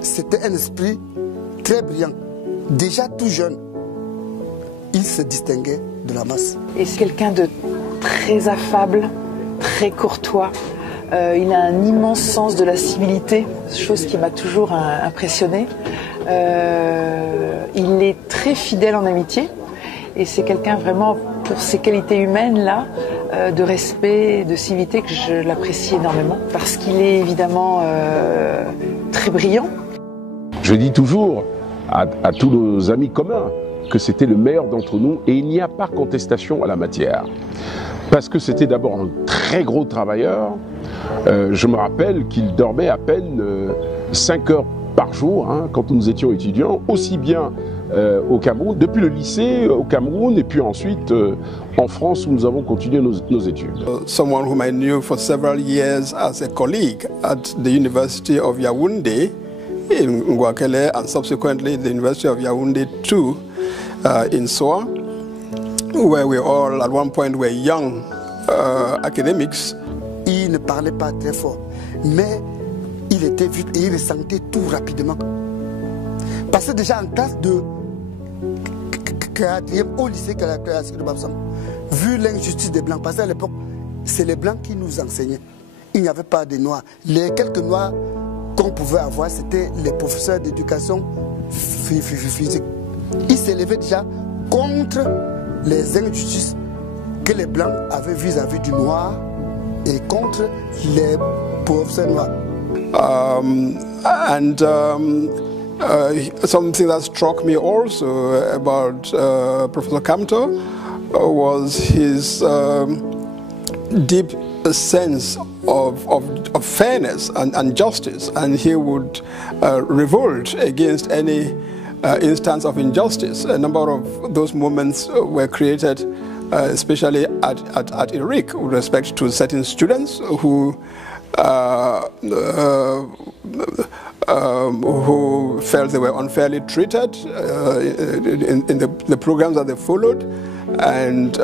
C'était un esprit très brillant. Déjà tout jeune, il se distinguait de la masse. Et c'est quelqu'un de très affable, très courtois. Il a un immense sens de la civilité, chose qui m'a toujours impressionnée. Il est très fidèle en amitié et c'est quelqu'un vraiment, pour ses qualités humaines-là, de respect, de civilité, que je l'apprécie énormément parce qu'il est évidemment très brillant. Je dis toujours à tous nos amis communs que c'était le meilleur d'entre nous et il n'y a pas contestation à la matière. Parce que c'était d'abord un très gros travailleur. Je me rappelle qu'il dormait à peine 5 heures par jour hein, quand nous étions étudiants, aussi bien au Cameroun, depuis le lycée au Cameroun et puis ensuite en France où nous avons continué nos études. Someone whom I knew for several years as a colleague at the University of Yaoundé in Ngouakele and subsequently the University of Yaoundé too in Soa, where we all at one point were young academics. Il ne parlait pas très fort, mais il était vite et il ressentait tout rapidement. Parce que déjà en classe de 4e au lycée de Bafoussam, vu l'injustice des Blancs, parce qu'à l'époque, c'est les Blancs qui nous enseignaient. Il n'y avait pas de Noirs. Les quelques Noirs qu'on pouvait avoir, c'était les professeurs d'éducation physique. Ils s'élevaient déjà contre les injustices que les Blancs avaient vis-à-vis du Noir et contre les professeurs noirs. Something that struck me also about Professor Kamto was his deep sense of fairness and justice, and he would revolt against any instance of injustice. A number of those moments were created especially at IRIC with respect to certain students who felt they were unfairly treated in the programs that they followed, and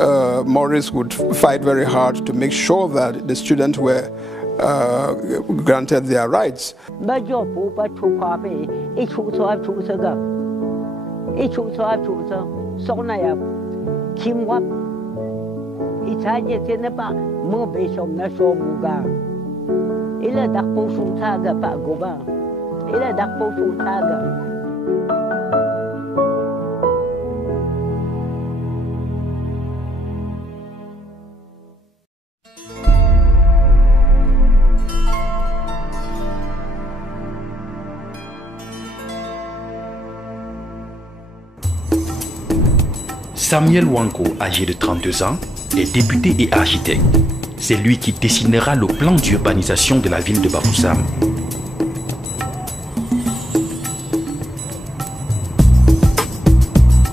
Maurice would fight very hard to make sure that the students were granted their rights. Samuel Wanko, âgé de 32 ans, est député et architecte. C'est lui qui dessinera le plan d'urbanisation de la ville de Bafoussam.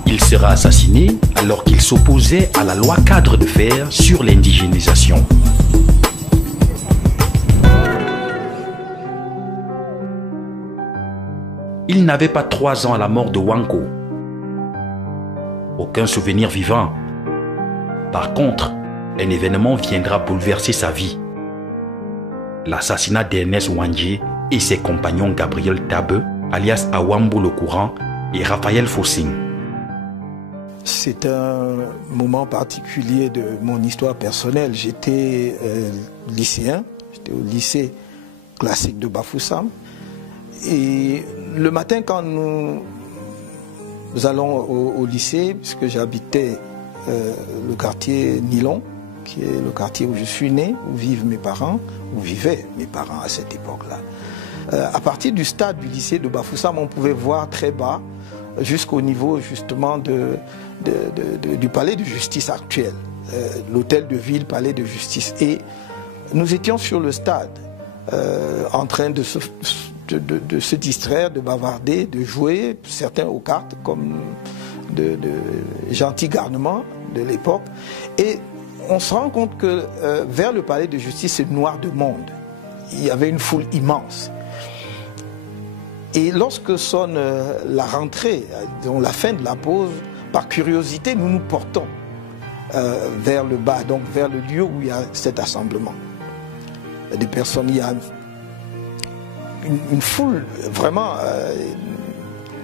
Il sera assassiné alors qu'il s'opposait à la loi cadre de fer sur l'indigénisation. Il n'avait pas 3 ans à la mort de Wanko. Aucun souvenir vivant. Par contre, un événement viendra bouleverser sa vie. L'assassinat d'Ernest Wandié et ses compagnons Gabriel Tabe, alias Awambo le Courant, et Raphaël Fossing. C'est un moment particulier de mon histoire personnelle. J'étais lycéen, j'étais au lycée classique de Bafoussam. Et le matin, quand nous allons au lycée, puisque j'habitais le quartier Nilon, qui est le quartier où je suis né, où vivent mes parents, où vivaient mes parents à cette époque-là. À partir du stade du lycée de Bafoussam, on pouvait voir très bas, jusqu'au niveau justement du palais de justice actuel, l'hôtel de ville, palais de justice. Et nous étions sur le stade, en train de se distraire, de bavarder, de jouer, certains aux cartes, comme de gentils garnements de l'époque. Et on se rend compte que vers le palais de justice, c'est noir de monde. Il y avait une foule immense. Et lorsque sonne la rentrée, donc la fin de la pause, par curiosité, nous nous portons vers le bas, donc vers le lieu où il y a cet assemblement. Des personnes, il y a une foule vraiment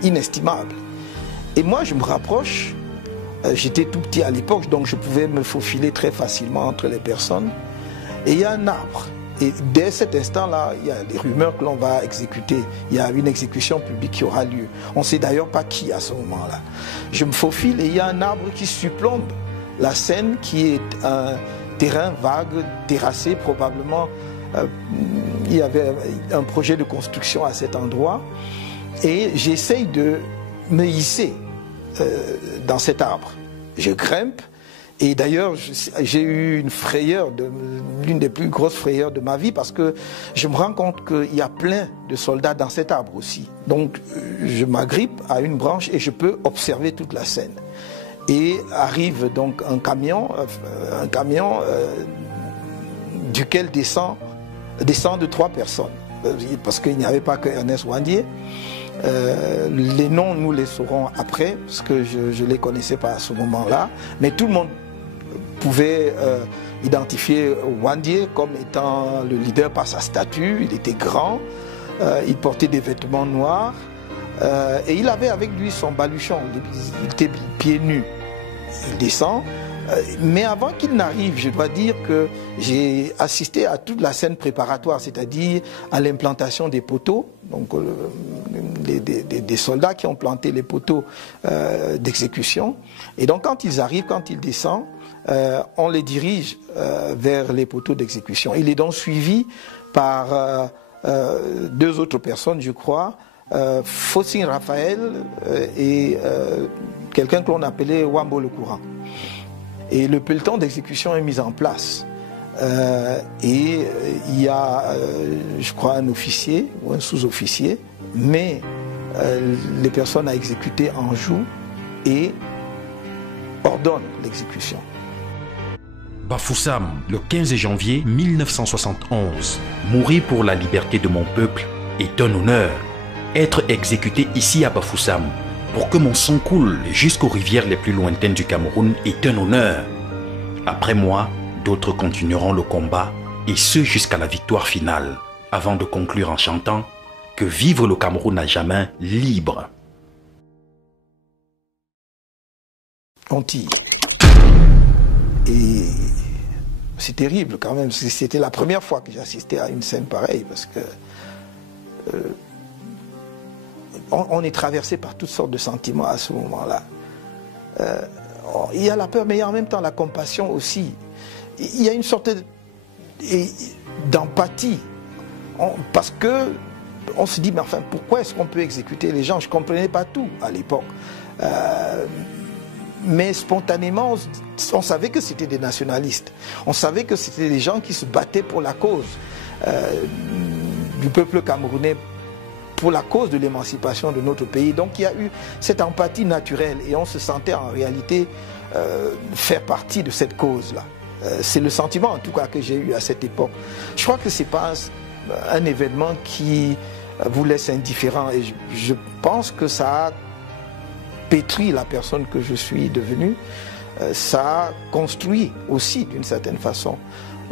inestimable. Et moi, je me rapproche, j'étais tout petit à l'époque, donc je pouvais me faufiler très facilement entre les personnes. Et il y a un arbre. Et dès cet instant-là, il y a des rumeurs que l'on va exécuter. Il y a une exécution publique qui aura lieu. On ne sait d'ailleurs pas qui à ce moment-là. Je me faufile et il y a un arbre qui surplombe la scène, qui est un terrain vague, terrassé probablement. Il y avait un projet de construction à cet endroit. Et j'essaye de me hisser dans cet arbre. Je grimpe. Et d'ailleurs, j'ai eu une frayeur, l'une des plus grosses frayeurs de ma vie, parce que je me rends compte qu'il y a plein de soldats dans cet arbre aussi. Donc, je m'agrippe à une branche et je peux observer toute la scène. Et arrive donc un camion duquel descendent 3 personnes, parce qu'il n'y avait pas que Ernest Ouandié. Les noms, nous les saurons après, parce que je ne les connaissais pas à ce moment-là, mais tout le monde pouvait identifier Ouandié comme étant le leader par sa statue. Il était grand, il portait des vêtements noirs et il avait avec lui son baluchon, il était pieds nus. Il descend, mais avant qu'il n'arrive, je dois dire que j'ai assisté à toute la scène préparatoire, c'est-à-dire à l'implantation des poteaux, donc des soldats qui ont planté les poteaux d'exécution. Et donc quand ils arrivent, quand ils descendent, on les dirige vers les poteaux d'exécution. Il est donc suivi par 2 autres personnes, je crois, Fossine Raphaël et quelqu'un que l'on appelait Wambo le Courant. Et le peloton d'exécution est mis en place. Et il y a, je crois, un officier ou un sous-officier, mais les personnes à exécuter en jouent et ordonnent l'exécution. Bafoussam, le 15 janvier 1971. Mourir pour la liberté de mon peuple est un honneur. Être exécuté ici à Bafoussam, pour que mon sang coule jusqu'aux rivières les plus lointaines du Cameroun, est un honneur. Après moi, d'autres continueront le combat, et ce jusqu'à la victoire finale, avant de conclure en chantant que vive le Cameroun à jamais libre. On tire. Et c'est terrible quand même. C'était la première fois que j'assistais à une scène pareille, parce que on est traversé par toutes sortes de sentiments à ce moment-là. Il y a la peur, mais il y a en même temps la compassion aussi. Il y a une sorte d'empathie, parce que on se dit, mais enfin, pourquoi est-ce qu'on peut exécuter les gens? Je ne comprenais pas tout à l'époque. Mais spontanément, on savait que c'était des nationalistes. On savait que c'était des gens qui se battaient pour la cause du peuple camerounais, pour la cause de l'émancipation de notre pays. Donc il y a eu cette empathie naturelle et on se sentait en réalité faire partie de cette cause-là. C'est le sentiment en tout cas que j'ai eu à cette époque. Je crois que ce n'est pas un événement qui vous laisse indifférent, et je pense que ça a pétri la personne que je suis devenue. Ça a construit aussi d'une certaine façon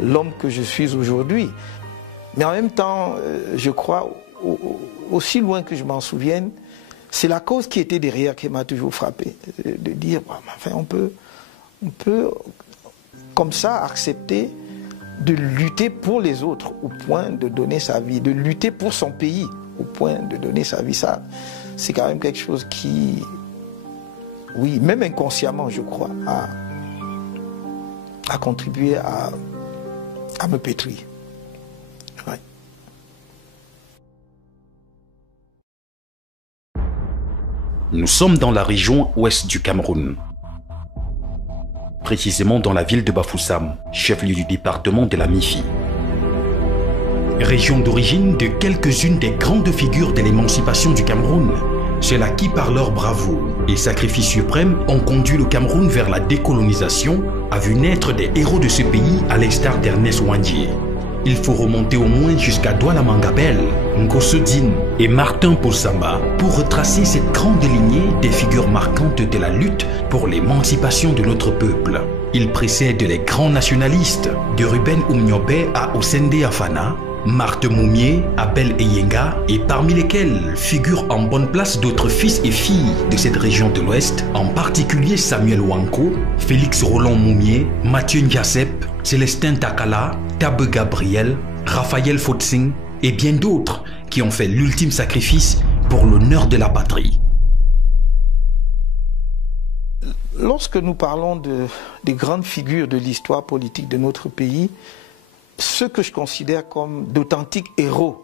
l'homme que je suis aujourd'hui. Mais en même temps, je crois, aussi loin que je m'en souvienne, c'est la cause qui était derrière qui m'a toujours frappé. De dire, enfin, on peut comme ça accepter de lutter pour les autres au point de donner sa vie, de lutter pour son pays au point de donner sa vie. Ça, c'est quand même quelque chose qui, oui, même inconsciemment, je crois, a contribué à me pétrir. Ouais. Nous sommes dans la région ouest du Cameroun, précisément dans la ville de Bafoussam, chef-lieu du département de la Mifi. Région d'origine de quelques-unes des grandes figures de l'émancipation du Cameroun, ceux-là qui, par leur bravoure et sacrifice suprême, ont conduit le Cameroun vers la décolonisation, a vu naître des héros de ce pays à l'instar d'Ernest Ouandié. Il faut remonter au moins jusqu'à Douala Mangabel, Nkosso Dine et Martin Poussamba pour retracer cette grande lignée des figures marquantes de la lutte pour l'émancipation de notre peuple. Il précède les grands nationalistes, de Ruben Umniobe à Osende Afana, Marthe Moumié, Abel Eyenga, et parmi lesquels figurent en bonne place d'autres fils et filles de cette région de l'Ouest, en particulier Samuel Wanko, Félix Roland Moumié, Mathieu Ndiasep, Célestin Takala, Tabe Gabriel, Raphaël Fotsing et bien d'autres qui ont fait l'ultime sacrifice pour l'honneur de la patrie. Lorsque nous parlons des grandes figures de l'histoire politique de notre pays, ceux que je considère comme d'authentiques héros,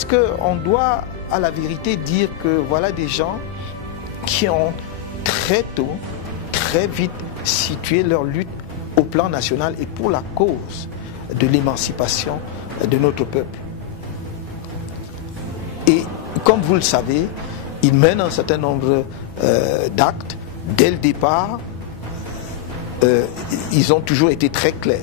parce qu'on doit à la vérité dire que voilà des gens qui ont très tôt, très vite situé leur lutte au plan national et pour la cause de l'émancipation de notre peuple. Et comme vous le savez, ils mènent un certain nombre d'actes. Dès le départ, ils ont toujours été très clairs.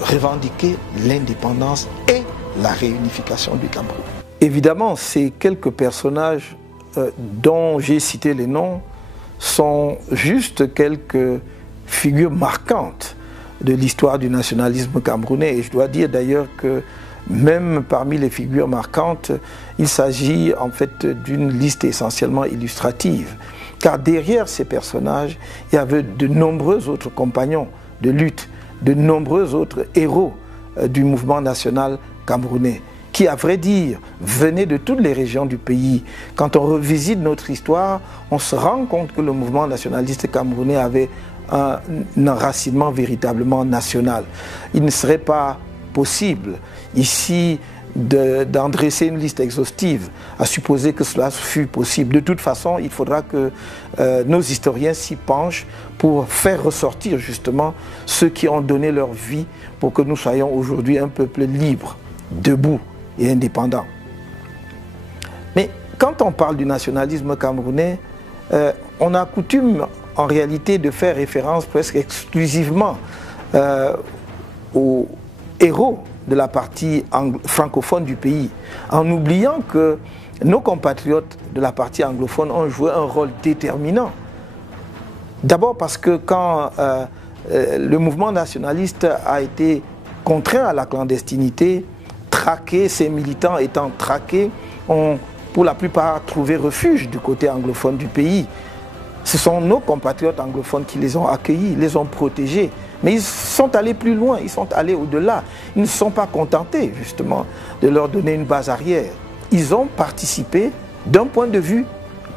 Revendiquer l'indépendance et la réunification du Cameroun. Évidemment, ces quelques personnages dont j'ai cité les noms sont juste quelques figures marquantes de l'histoire du nationalisme camerounais. Et je dois dire d'ailleurs que même parmi les figures marquantes, il s'agit en fait d'une liste essentiellement illustrative. Car derrière ces personnages, il y avait de nombreux autres compagnons de lutte, de nombreux autres héros du mouvement national camerounais, qui, à vrai dire, venaient de toutes les régions du pays. Quand on revisite notre histoire, on se rend compte que le mouvement nationaliste camerounais avait un enracinement véritablement national. Il ne serait pas possible ici d'en dresser une liste exhaustive, à supposer que cela fût possible. De toute façon, il faudra que nos historiens s'y penchent pour faire ressortir justement ceux qui ont donné leur vie pour que nous soyons aujourd'hui un peuple libre, debout et indépendant. Mais quand on parle du nationalisme camerounais, on a coutume en réalité de faire référence presque exclusivement aux héros de la partie francophone du pays, en oubliant que nos compatriotes de la partie anglophone ont joué un rôle déterminant. D'abord parce que quand le mouvement nationaliste a été contraint à la clandestinité, traqué, ces militants étant traqués, ont pour la plupart trouvé refuge du côté anglophone du pays. Ce sont nos compatriotes anglophones qui les ont accueillis, les ont protégés. Mais ils sont allés plus loin, ils sont allés au-delà. Ils ne se sont pas contentés justement de leur donner une base arrière. Ils ont participé d'un point de vue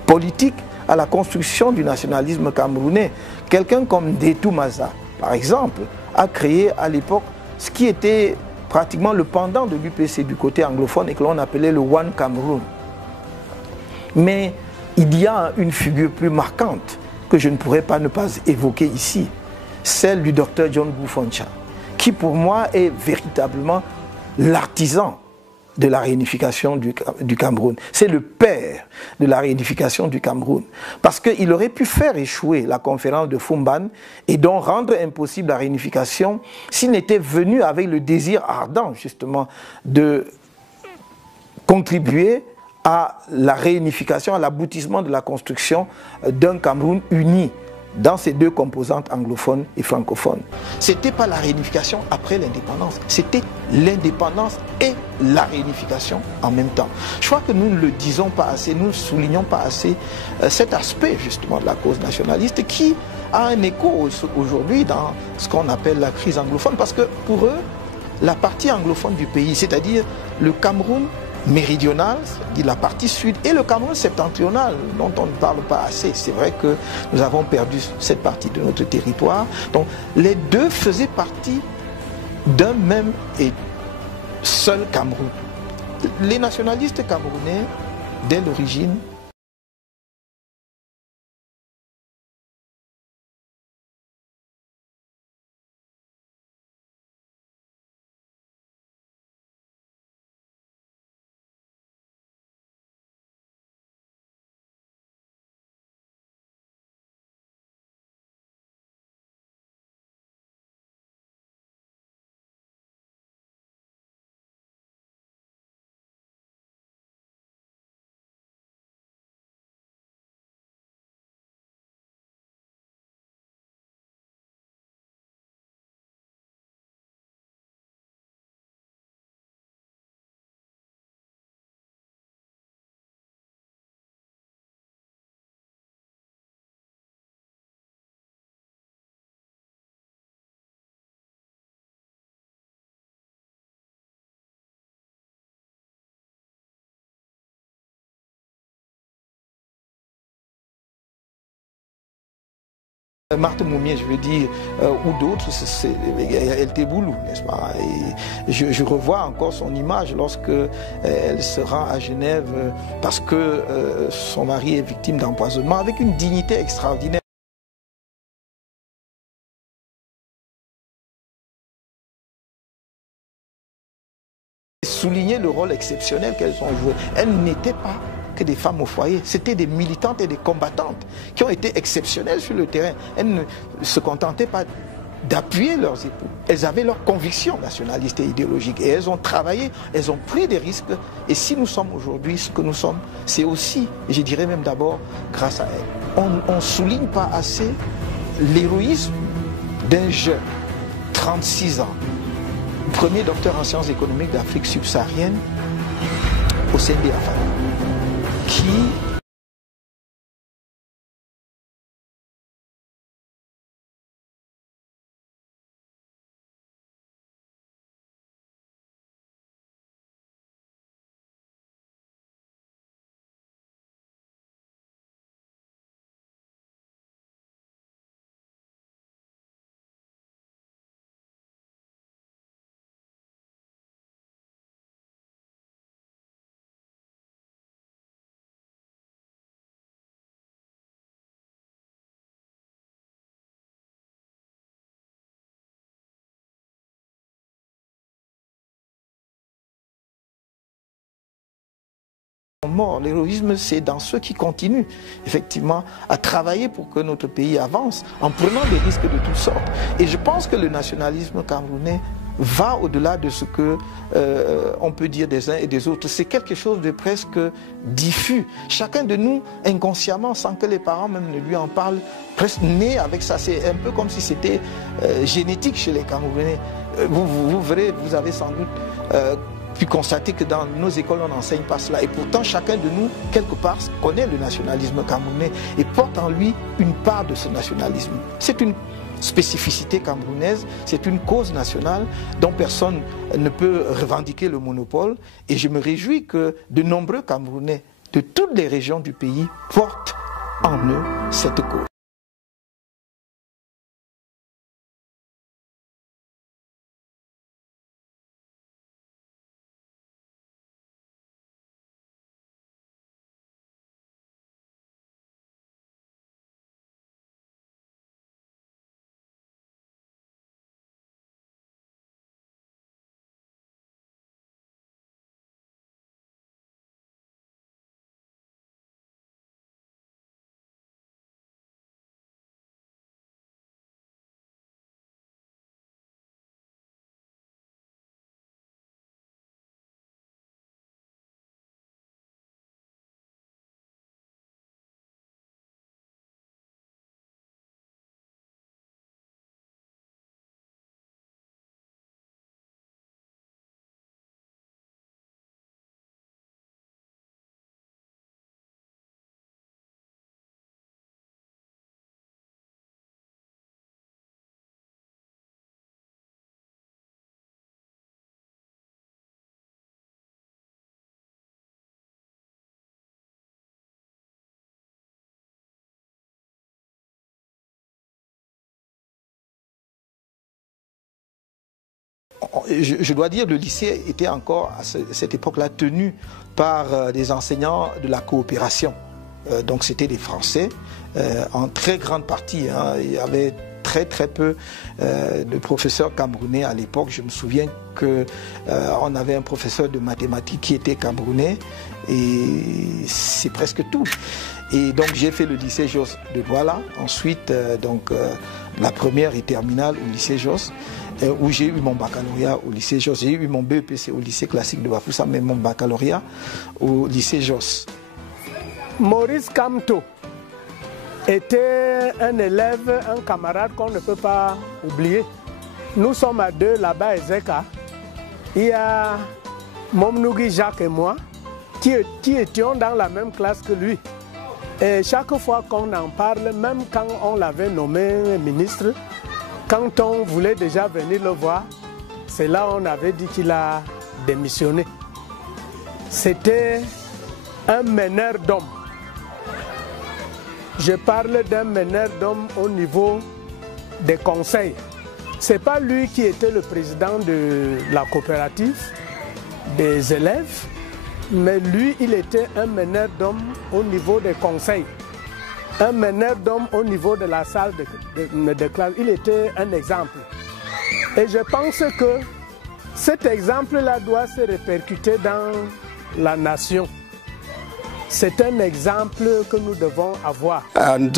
politique à la construction du nationalisme camerounais. Quelqu'un comme Ndetou Maza, par exemple, a créé à l'époque ce qui était pratiquement le pendant de l'UPC du côté anglophone et que l'on appelait le One Cameroon. Mais il y a une figure plus marquante que je ne pourrais pas ne pas évoquer ici, celle du docteur John Gufoncha, qui pour moi est véritablement l'artisan de la réunification du Cameroun. C'est le père de la réunification du Cameroun. Parce qu'il aurait pu faire échouer la conférence de Fumban et donc rendre impossible la réunification s'il n'était venu avec le désir ardent, justement, de contribuer à la réunification, à l'aboutissement de la construction d'un Cameroun uni dans ces deux composantes anglophones et francophones. Ce n'était pas la réunification après l'indépendance, c'était l'indépendance et la réunification en même temps. Je crois que nous ne le disons pas assez, nous ne soulignons pas assez cet aspect justement de la cause nationaliste qui a un écho aujourd'hui dans ce qu'on appelle la crise anglophone, parce que pour eux, la partie anglophone du pays, c'est-à-dire le Cameroun méridional, c'est-à-dire la partie sud, et le Cameroun septentrional, dont on ne parle pas assez. C'est vrai que nous avons perdu cette partie de notre territoire. Donc les deux faisaient partie d'un même et seul Cameroun. Les nationalistes camerounais, dès l'origine, Marthe Moumier, je veux dire, ou d'autres, c'est El Teboulou, n'est-ce pas? Et je revois encore son image lorsque elle se rend à Genève parce que son mari est victime d'empoisonnement, avec une dignité extraordinaire. Souligner le rôle exceptionnel qu'elles ont joué. Elles n'étaient pas que des femmes au foyer, c'était des militantes et des combattantes qui ont été exceptionnelles sur le terrain. Elles ne se contentaient pas d'appuyer leurs époux. Elles avaient leurs convictions nationalistes et idéologiques et elles ont travaillé, elles ont pris des risques. Et si nous sommes aujourd'hui ce que nous sommes, c'est aussi, et je dirais même d'abord, grâce à elles. On ne souligne pas assez l'héroïsme d'un jeune, 36 ans, premier docteur en sciences économiques d'Afrique subsaharienne au sein des AFA, qui mort. L'héroïsme, c'est dans ceux qui continuent effectivement à travailler pour que notre pays avance en prenant des risques de toutes sortes. Et je pense que le nationalisme camerounais va au-delà de ce que on peut dire des uns et des autres. C'est quelque chose de presque diffus. Chacun de nous, inconsciemment, sans que les parents même ne lui en parlent, presque né avec ça. C'est un peu comme si c'était génétique chez les Camerounais. Vous verrez, vous avez sans doute pu constater que dans nos écoles, on n'enseigne pas cela. Et pourtant, chacun de nous, quelque part, connaît le nationalisme camerounais et porte en lui une part de ce nationalisme. C'est une spécificité camerounaise, c'est une cause nationale dont personne ne peut revendiquer le monopole. Et je me réjouis que de nombreux Camerounais de toutes les régions du pays portent en eux cette cause. je dois dire, le lycée était encore à cette époque-là tenu par des enseignants de la coopération. Donc c'était des Français, en très grande partie. Hein. Il y avait très peu de professeurs camerounais à l'époque. Je me souviens qu'on avait un professeur de mathématiques qui était camerounais et c'est presque tout. Et donc j'ai fait le lycée Jos de Douala, ensuite la première et terminale au lycée Jos, où j'ai eu mon baccalauréat au lycée Jos. J'ai eu mon BEPC au lycée classique de Bafoussam, mais mon baccalauréat au lycée Jos. Maurice Kamto était un élève, un camarade qu'on ne peut pas oublier. Nous sommes à deux là-bas à Ezeka. Il y a Momnougi Jacques et moi qui étions dans la même classe que lui. Et chaque fois qu'on en parle, même quand on l'avait nommé ministre, quand on voulait déjà venir le voir, c'est là on avait dit qu'il a démissionné. C'était un meneur d'hommes. Je parle d'un meneur d'hommes au niveau des conseils. Ce n'est pas lui qui était le président de la coopérative des élèves, mais lui, il était un meneur d'hommes au niveau des conseils. Un meneur d'hommes au niveau de la salle de classe. Il était un exemple. Et je pense que cet exemple-là doit se répercuter dans la nation. C'est un exemple que nous devons avoir. And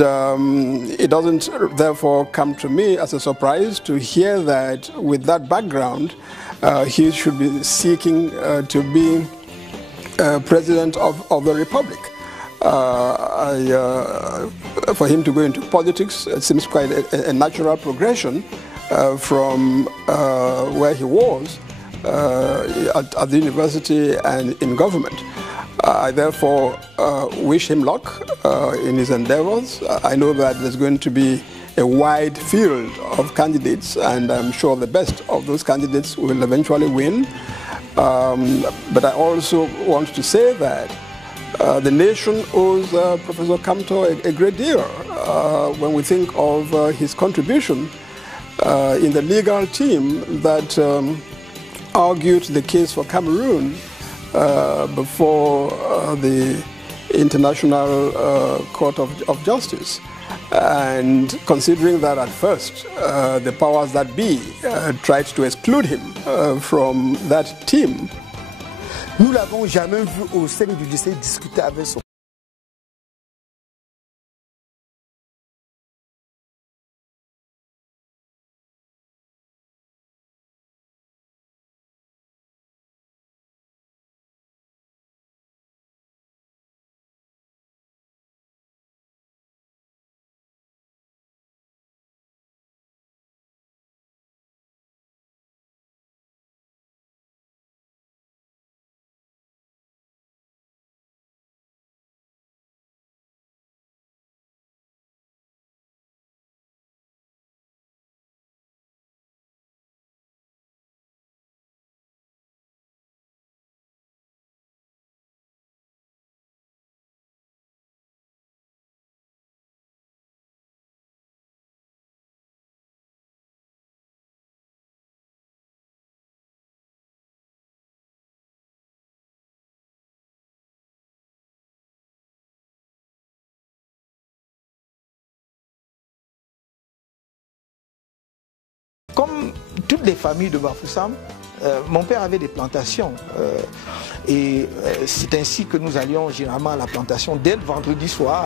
it doesn't therefore come to me as a surprise to hear that with that background, he should be seeking to be President of the Republic. For him to go into politics, it seems quite a natural progression from where he was at the university and in government. I therefore wish him luck in his endeavors. I know that there's going to be a wide field of candidates, and I'm sure the best of those candidates will eventually win. But I also want to say that the nation owes Professor Kamto a great deal when we think of his contribution in the legal team that argued the case for Cameroon before the International Court of Justice. And considering that at first the powers that be tried to exclude him from that team. Nous ne l'avons jamais vu au sein du lycée discuter avec son Comme toutes les familles de Bafoussam, mon père avait des plantations et c'est ainsi que nous allions généralement à la plantation dès le vendredi soir.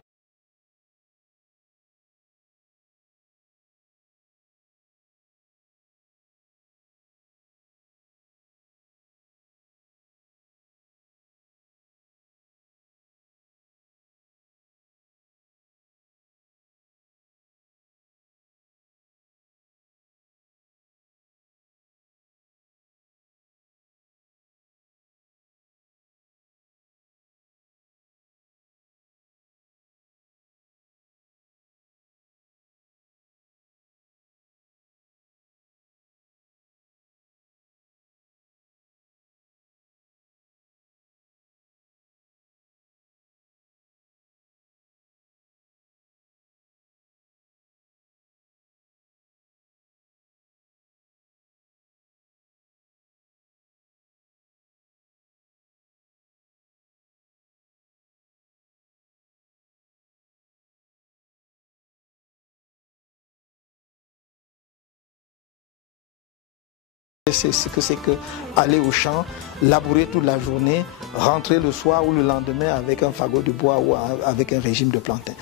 C'est ce que c'est que aller au champ, labourer toute la journée, rentrer le soir ou le lendemain avec un fagot de bois ou avec un régime de plantain.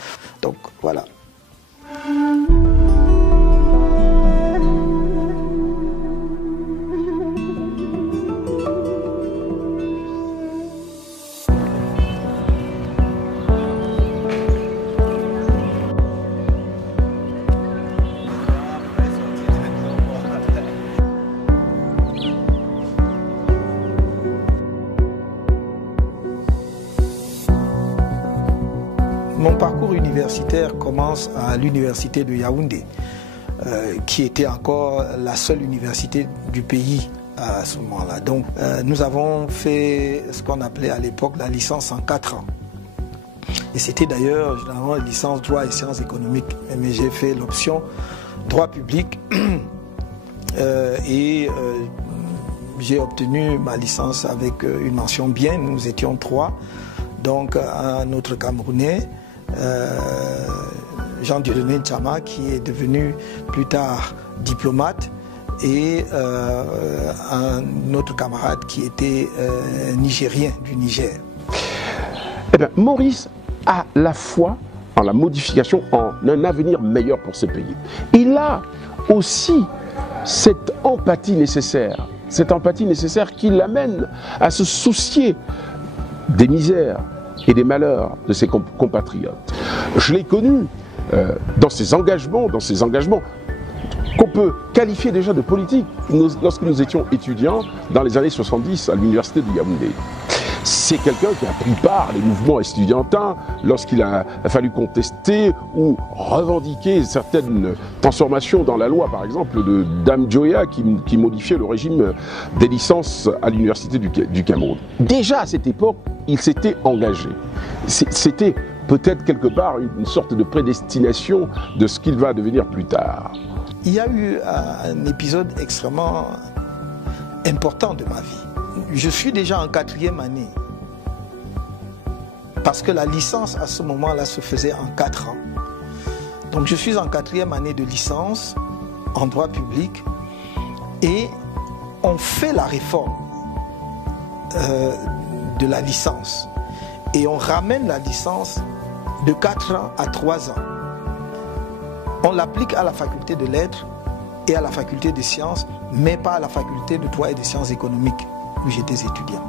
Donc voilà. Mon parcours universitaire commence à l'université de Yaoundé, qui était encore la seule université du pays à ce moment-là. Donc nous avons fait ce qu'on appelait à l'époque la licence en 4 ans. Et c'était d'ailleurs généralement licence droit et sciences économiques. Mais j'ai fait l'option droit public et j'ai obtenu ma licence avec une mention bien. Nous étions 3, donc un autre Camerounais, Jean-Dieudonné Tchama, qui est devenu plus tard diplomate, et un autre camarade qui était nigérien du Niger. Eh bien, Maurice a la foi en la modification, en un avenir meilleur pour ce pays. Il a aussi cette empathie nécessaire qui l'amène à se soucier des misères et des malheurs de ses compatriotes. Je l'ai connu dans ses engagements qu'on peut qualifier déjà de politique lorsque nous étions étudiants dans les années 70 à l'université de Yaoundé. C'est quelqu'un qui a pris part aux mouvements estudiantins lorsqu'il a fallu contester ou revendiquer certaines transformations dans la loi, par exemple, de Dame Joya qui modifiait le régime des licences à l'université du Cameroun. Déjà à cette époque, il s'était engagé. C'était peut-être quelque part une sorte de prédestination de ce qu'il va devenir plus tard. Il y a eu un épisode extrêmement important de ma vie. Je suis déjà en 4e année, parce que la licence à ce moment-là se faisait en 4 ans. Donc je suis en 4e année de licence en droit public et on fait la réforme de la licence et on ramène la licence de 4 ans à 3 ans. On l'applique à la faculté de lettres et à la faculté de sciences, mais pas à la faculté de droit et de sciences économiques où j'étais étudiant.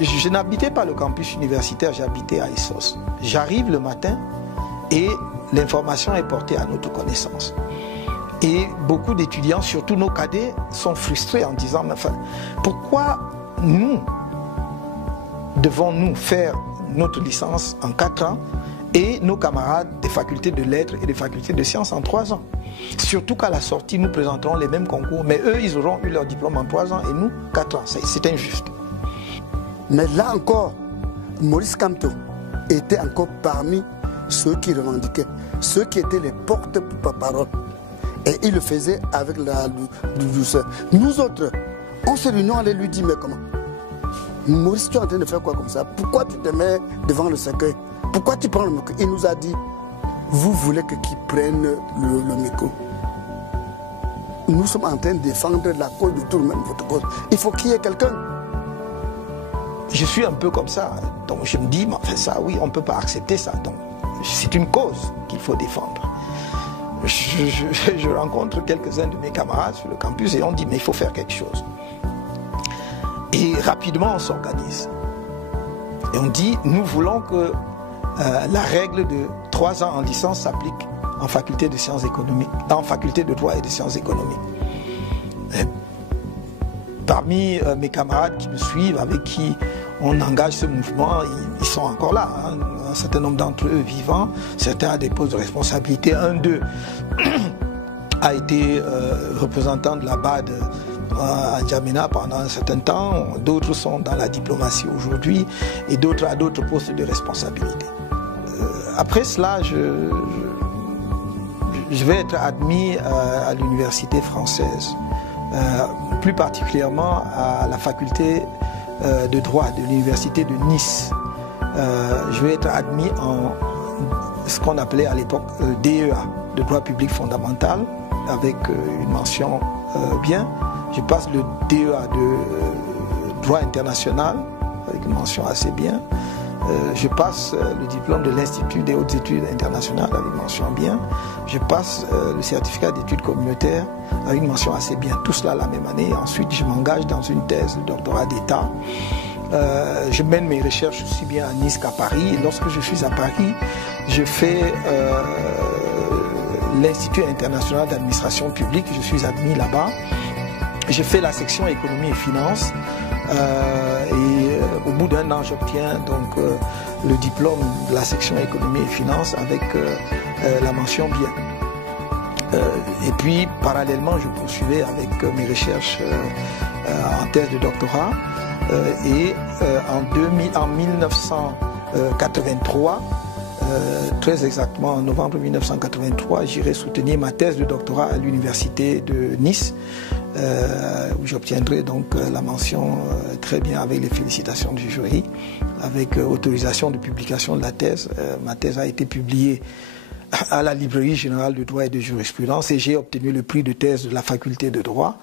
Je n'habitais pas le campus universitaire, j'habitais à Essos. J'arrive le matin et l'information est portée à notre connaissance. Et beaucoup d'étudiants, surtout nos cadets, sont frustrés en disant « Enfin, pourquoi nous devons-nous faire notre licence en 4 ans et nos camarades des facultés de lettres et des facultés de sciences en 3 ans. Surtout qu'à la sortie, nous présenterons les mêmes concours, mais eux, ils auront eu leur diplôme en 3 ans et nous, 4 ans. C'est injuste. Mais là encore, Maurice Kamto était encore parmi ceux qui revendiquaient, ceux qui étaient les porte-parole. Et il le faisait avec la douceur. Nous autres, on se réunit, on allait lui dire, mais comment? Maurice, tu es en train de faire quoi comme ça? Pourquoi tu te mets devant le cercueil? Pourquoi tu prends le micro? Il nous a dit, vous voulez que qui prenne le micro? Nous sommes en train de défendre la cause de tout le monde, votre cause. Il faut qu'il y ait quelqu'un. Je suis un peu comme ça. Donc je me dis, mais enfin ça, oui, on ne peut pas accepter ça. Donc c'est une cause qu'il faut défendre. Je rencontre quelques-uns de mes camarades sur le campus et on dit, mais il faut faire quelque chose. Et rapidement, on s'organise. Et on dit, nous voulons que la règle de 3 ans en licence s'applique en faculté de sciences économiques, en faculté de droit et de sciences économiques. Et parmi mes camarades qui me suivent, avec qui on engage ce mouvement, ils sont encore là. Hein. Un certain nombre d'entre eux vivants, certains à des postes de responsabilité. Un d'eux a été représentant de la BAD à N'Djamena pendant un certain temps. D'autres sont dans la diplomatie aujourd'hui et d'autres à d'autres postes de responsabilité. Après cela, je vais être admis à l'université française, plus particulièrement à la faculté de droit de l'université de Nice. Je vais être admis en ce qu'on appelait à l'époque DEA, de droit public fondamental, avec une mention bien. Je passe le DEA de droit international, avec une mention assez bien. Je passe le diplôme de l'Institut des hautes études internationales avec mention bien. Je passe le certificat d'études communautaires avec une mention assez bien. Tout cela la même année. Ensuite, je m'engage dans une thèse de doctorat d'État. Je mène mes recherches aussi bien à Nice qu'à Paris. Et lorsque je suis à Paris, je fais l'Institut international d'administration publique. Je suis admis là-bas. Je fais la section économie et finances. Au bout d'un an, j'obtiens donc le diplôme de la section économie et finances avec la mention bien. Et puis, parallèlement, je poursuivais avec mes recherches en thèse de doctorat. En 1983, très exactement en novembre 1983, j'irai soutenir ma thèse de doctorat à l'université de Nice, où j'obtiendrai donc la mention très bien avec les félicitations du jury, avec autorisation de publication de la thèse. Ma thèse a été publiée à la Librairie générale de droit et de jurisprudence et j'ai obtenu le prix de thèse de la faculté de droit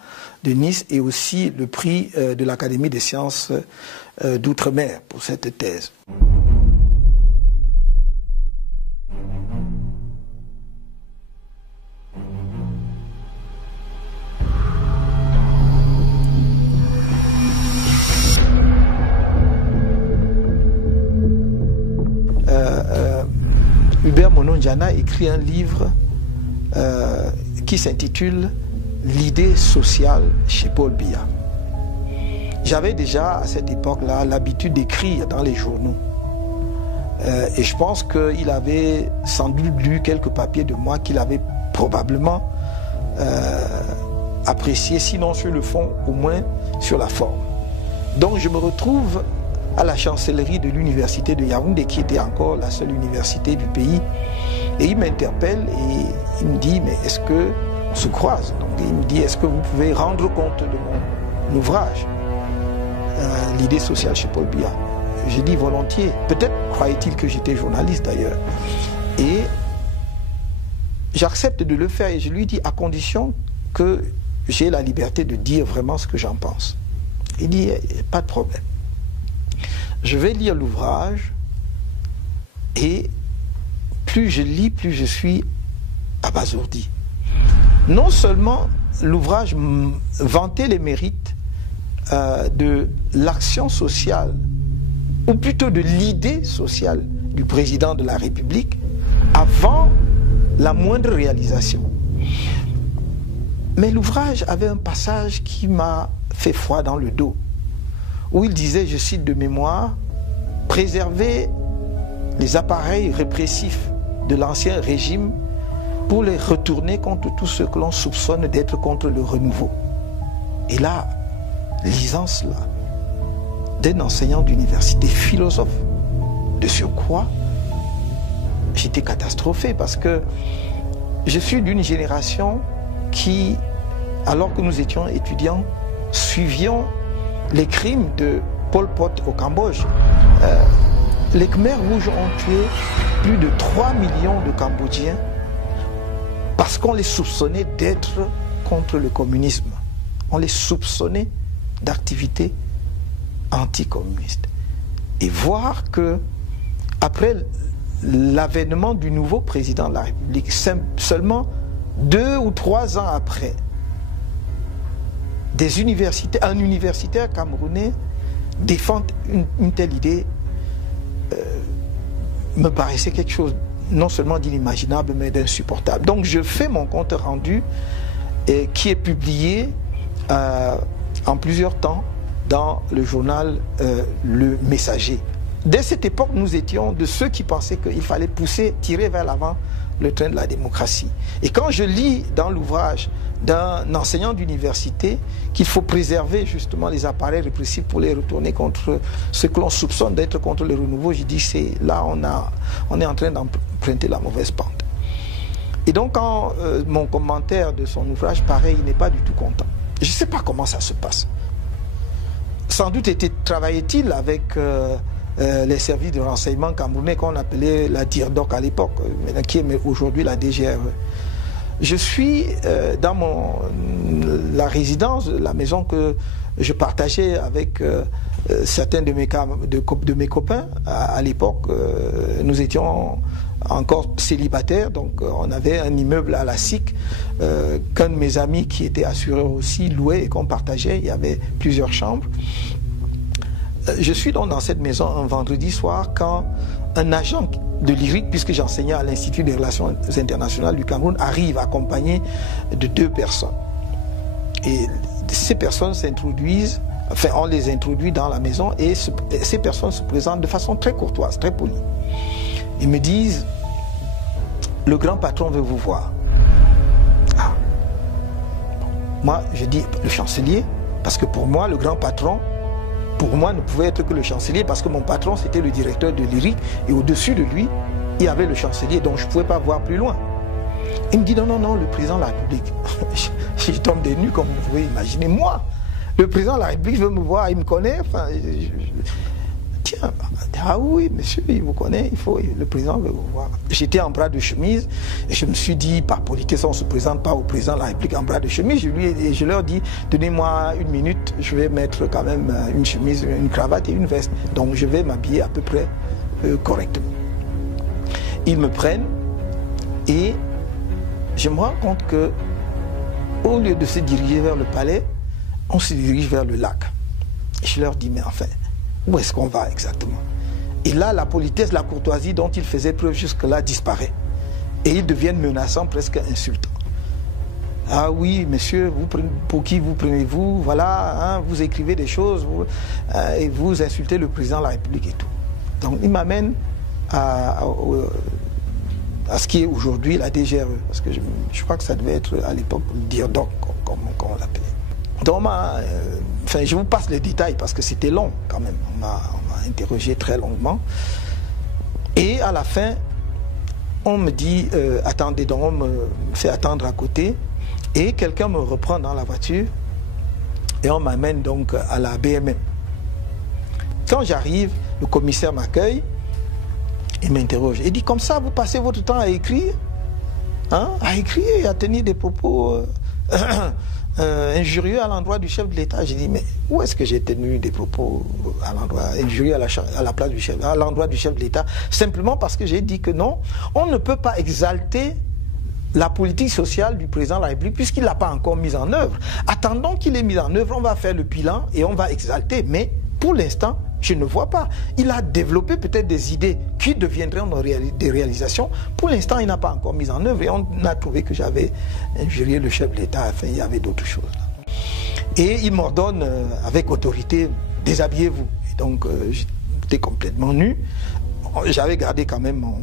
de Nice et aussi le prix de l'Académie des sciences d'outre-mer pour cette thèse. Hubert Monondiana écrit un livre qui s'intitule « L'idée sociale chez Paul Biya ». J'avais déjà à cette époque-là l'habitude d'écrire dans les journaux. Et je pense qu'il avait sans doute lu quelques papiers de moi qu'il avait probablement apprécié, sinon sur le fond, au moins sur la forme. Donc je me retrouve à la chancellerie de l'université de Yaoundé, qui était encore la seule université du pays. Et il m'interpelle et il me dit, mais est-ce que, on se croise, donc il me dit, est-ce que vous pouvez rendre compte de mon ouvrage, l'idée sociale chez Paul Biya? J'ai dit volontiers. Peut-être croyait-il que j'étais journaliste d'ailleurs. Et j'accepte de le faire et je lui dis à condition que j'ai la liberté de dire vraiment ce que j'en pense. Il dit, pas de problème. Je vais lire l'ouvrage et plus je lis, plus je suis abasourdi. Non seulement l'ouvrage vantait les mérites de l'action sociale, ou plutôt de l'idée sociale du président de la République avant la moindre réalisation. Mais l'ouvrage avait un passage qui m'a fait froid dans le dos, où il disait, je cite de mémoire, « Préserver les appareils répressifs de l'ancien régime pour les retourner contre tout ce que l'on soupçonne d'être contre le renouveau. » Et là, lisant cela, d'un enseignant d'université, philosophe de surcroît, j'étais catastrophé parce que je suis d'une génération qui, alors que nous étions étudiants, suivions les crimes de Pol Pot au Cambodge. Les Khmers rouges ont tué plus de 3 millions de Cambodgiens parce qu'on les soupçonnait d'être contre le communisme. On les soupçonnait d'activités anticommunistes. Et voir que, après l'avènement du nouveau président de la République, seulement 2 ou 3 ans après, un universitaire camerounais défend une telle idée me paraissait quelque chose non seulement d'inimaginable mais d'insupportable. Donc je fais mon compte rendu qui est publié en plusieurs temps dans le journal Le Messager. Dès cette époque, nous étions de ceux qui pensaient qu'il fallait tirer vers l'avant le train de la démocratie. Et quand je lis dans l'ouvrage d'un enseignant d'université qu'il faut préserver justement les appareils répressifs pour les retourner contre ce que l'on soupçonne d'être contre le renouveau, je dis c'est là on est en train d'emprunter la mauvaise pente. Et donc quand mon commentaire de son ouvrage pareil, il n'est pas du tout content. Je ne sais pas comment ça se passe. Sans doute travaillait-il avec les services de renseignement camerounais qu'on appelait la DIRDOC à l'époque, qui est aujourd'hui la DGRE. je suis dans la résidence, la maison que je partageais avec certains de mes copains. À l'époque, nous étions encore célibataires, donc on avait un immeuble à la SIC qu'un de mes amis qui était assureur aussi louait et qu'on partageait. Il y avait plusieurs chambres. Je suis donc dans cette maison un vendredi soir quand un agent de l'IRIC, puisque j'enseignais à l'Institut des Relations Internationales du Cameroun, arrive accompagné de 2 personnes. Et ces personnes s'introduisent, enfin on les introduit dans la maison et ces personnes se présentent de façon très courtoise, très polie. Ils me disent, le grand patron veut vous voir. Ah. Moi je dis, le chancelier, parce que pour moi le grand patron, pour moi, ne pouvait être que le chancelier parce que mon patron, c'était le directeur de l'IRIC et au-dessus de lui, il y avait le chancelier, donc je ne pouvais pas voir plus loin. Il me dit non, non, non, le président de la République. Je tombe des nues, comme vous pouvez imaginer. Moi, le président de la République veut me voir, il me connaît. Enfin, tiens, ah oui, monsieur, il vous connaît, le président veut vous voir. J'étais en bras de chemise et je me suis dit, par politesse, on ne se présente pas au président de la République en bras de chemise. Je leur dis, donnez-moi 1 minute, je vais mettre quand même une chemise, une cravate et une veste. Donc je vais m'habiller à peu près correctement. Ils me prennent et je me rends compte que au lieu de se diriger vers le palais, on se dirige vers le lac. Et je leur dis, mais enfin, où est-ce qu'on va exactement? Et là, la politesse, la courtoisie dont ils faisaient preuve jusque-là disparaît. Et ils deviennent menaçants, presque insultants. Ah oui, monsieur, pour qui vous prenez-vous? Voilà, hein, vous écrivez des choses et vous insultez le président de la République et tout. Donc, ils m'amènent à ce qui est aujourd'hui la DGRE. Parce que je crois que ça devait être à l'époque le DIRDOC, comme on l'appelait. Donc, enfin, je vous passe les détails parce que c'était long quand même. On m'a interrogé très longuement. Et à la fin, on me dit, attendez, donc on me fait attendre à côté. Et quelqu'un me reprend dans la voiture et on m'amène donc à la BMM. Quand j'arrive, le commissaire m'accueille et m'interroge. Il dit, comme ça, vous passez votre temps à écrire, hein, à écrire et à tenir des propos injurieux à l'endroit du chef de l'État. J'ai dit, mais où est-ce que j'ai tenu des propos à l'endroit injurieux à la place du chef, à l'endroit du chef de l'État? Simplement parce que j'ai dit que non, on ne peut pas exalter la politique sociale du président de la République puisqu'il ne l'a pas encore mise en œuvre. Attendons qu'il ait mis en œuvre, on va faire le bilan et on va exalter. Mais pour l'instant, je ne vois pas. Il a développé peut-être des idées qui deviendraient des réalisations. Pour l'instant, il n'a pas encore mis en œuvre et on a trouvé que j'avais injurié le chef de l'État. Enfin, il y avait d'autres choses. Et il m'ordonne avec autorité, déshabillez-vous. Et donc, j'étais complètement nu. J'avais gardé quand même mon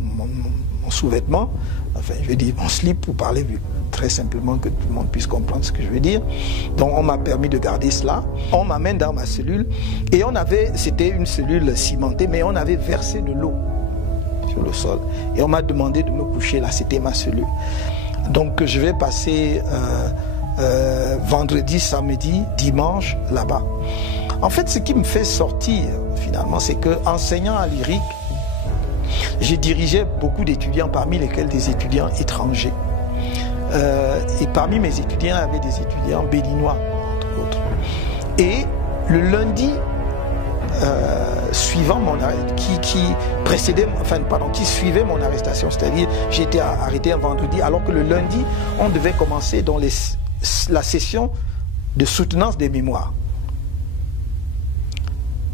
sous-vêtement, enfin, je veux dire mon slip pour parler très simplement que tout le monde puisse comprendre ce que je veux dire. Donc on m'a permis de garder cela. On m'amène dans ma cellule et c'était une cellule cimentée, mais on avait versé de l'eau sur le sol. Et on m'a demandé de me coucher là, c'était ma cellule. Donc je vais passer vendredi, samedi, dimanche là-bas. En fait, ce qui me fait sortir finalement, c'est que enseignant à l'IRIC, j'ai dirigé beaucoup d'étudiants, parmi lesquels des étudiants étrangers. Et parmi mes étudiants, il y avait des étudiants béninois, entre autres. Et le lundi suivant qui suivait mon arrestation, c'est-à-dire j'ai été arrêté un vendredi, alors que le lundi, on devait commencer dans la session de soutenance des mémoires.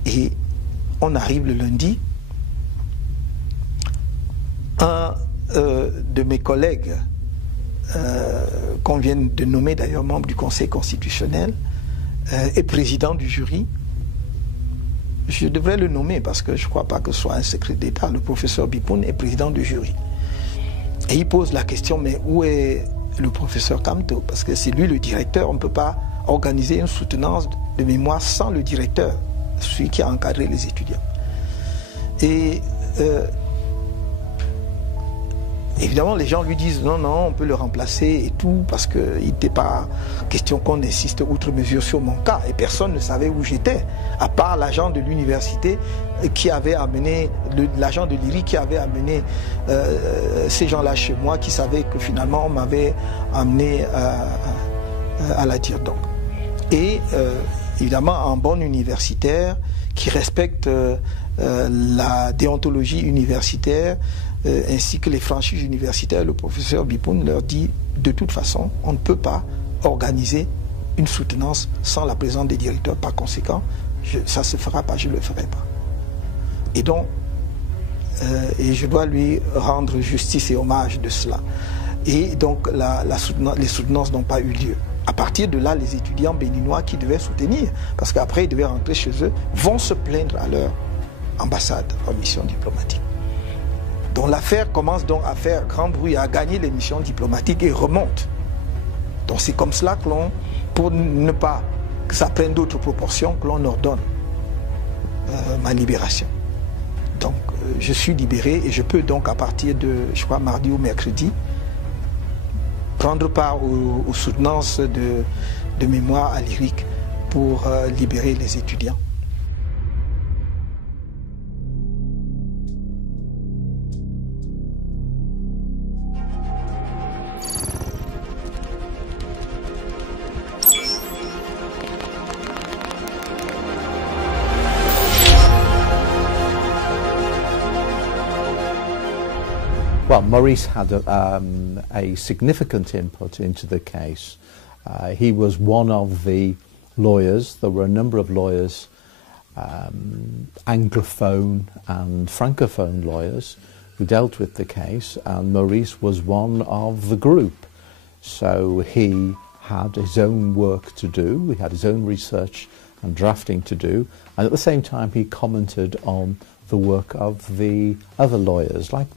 Et on arrive le lundi. Un de mes collègues, qu'on vient de nommer d'ailleurs membre du Conseil constitutionnel, est président du jury. Je devrais le nommer parce que je ne crois pas que ce soit un secret d'État. Le professeur Bipoun est président du jury. Et il pose la question, mais où est le professeur Kamto? Parce que c'est lui le directeur, on ne peut pas organiser une soutenance de mémoire sans le directeur, celui qui a encadré les étudiants. Et Évidemment, les gens lui disent non, non, on peut le remplacer et tout, parce qu'il n'était pas question qu'on insiste outre mesure sur mon cas. Et personne ne savait où j'étais, à part l'agent de l'université qui avait amené, l'agent de l'IRI qui avait amené ces gens-là chez moi, qui savaient que finalement on m'avait amené à la dire donc. Et évidemment, un bon universitaire qui respecte la déontologie universitaire, ainsi que les franchises universitaires, le professeur Bipoun leur dit de toute façon, on ne peut pas organiser une soutenance sans la présence des directeurs. Par conséquent, ça ne se fera pas, je ne le ferai pas. Et donc, et je dois lui rendre justice et hommage de cela. Et donc, les soutenances n'ont pas eu lieu. À partir de là, les étudiants béninois qui devaient soutenir, parce qu'après ils devaient rentrer chez eux, vont se plaindre à leur ambassade en mission diplomatique. Donc l'affaire commence donc à faire grand bruit, à gagner les missions diplomatiques et remonte. Donc c'est comme cela que l'on, pour ne pas que ça prenne d'autres proportions, que l'on ordonne ma libération. Donc je suis libéré et je peux donc à partir de, je crois, mardi ou mercredi, prendre part aux soutenances de mémoire à l'IRIC pour libérer les étudiants. Well, Maurice had a significant input into the case. He was one of the lawyers. There were a number of lawyers, Anglophone and Francophone lawyers, who dealt with the case, and Maurice was one of the group. So he had his own work to do, he had his own research and drafting to do, and at the same time he commented on the work of the other lawyers, like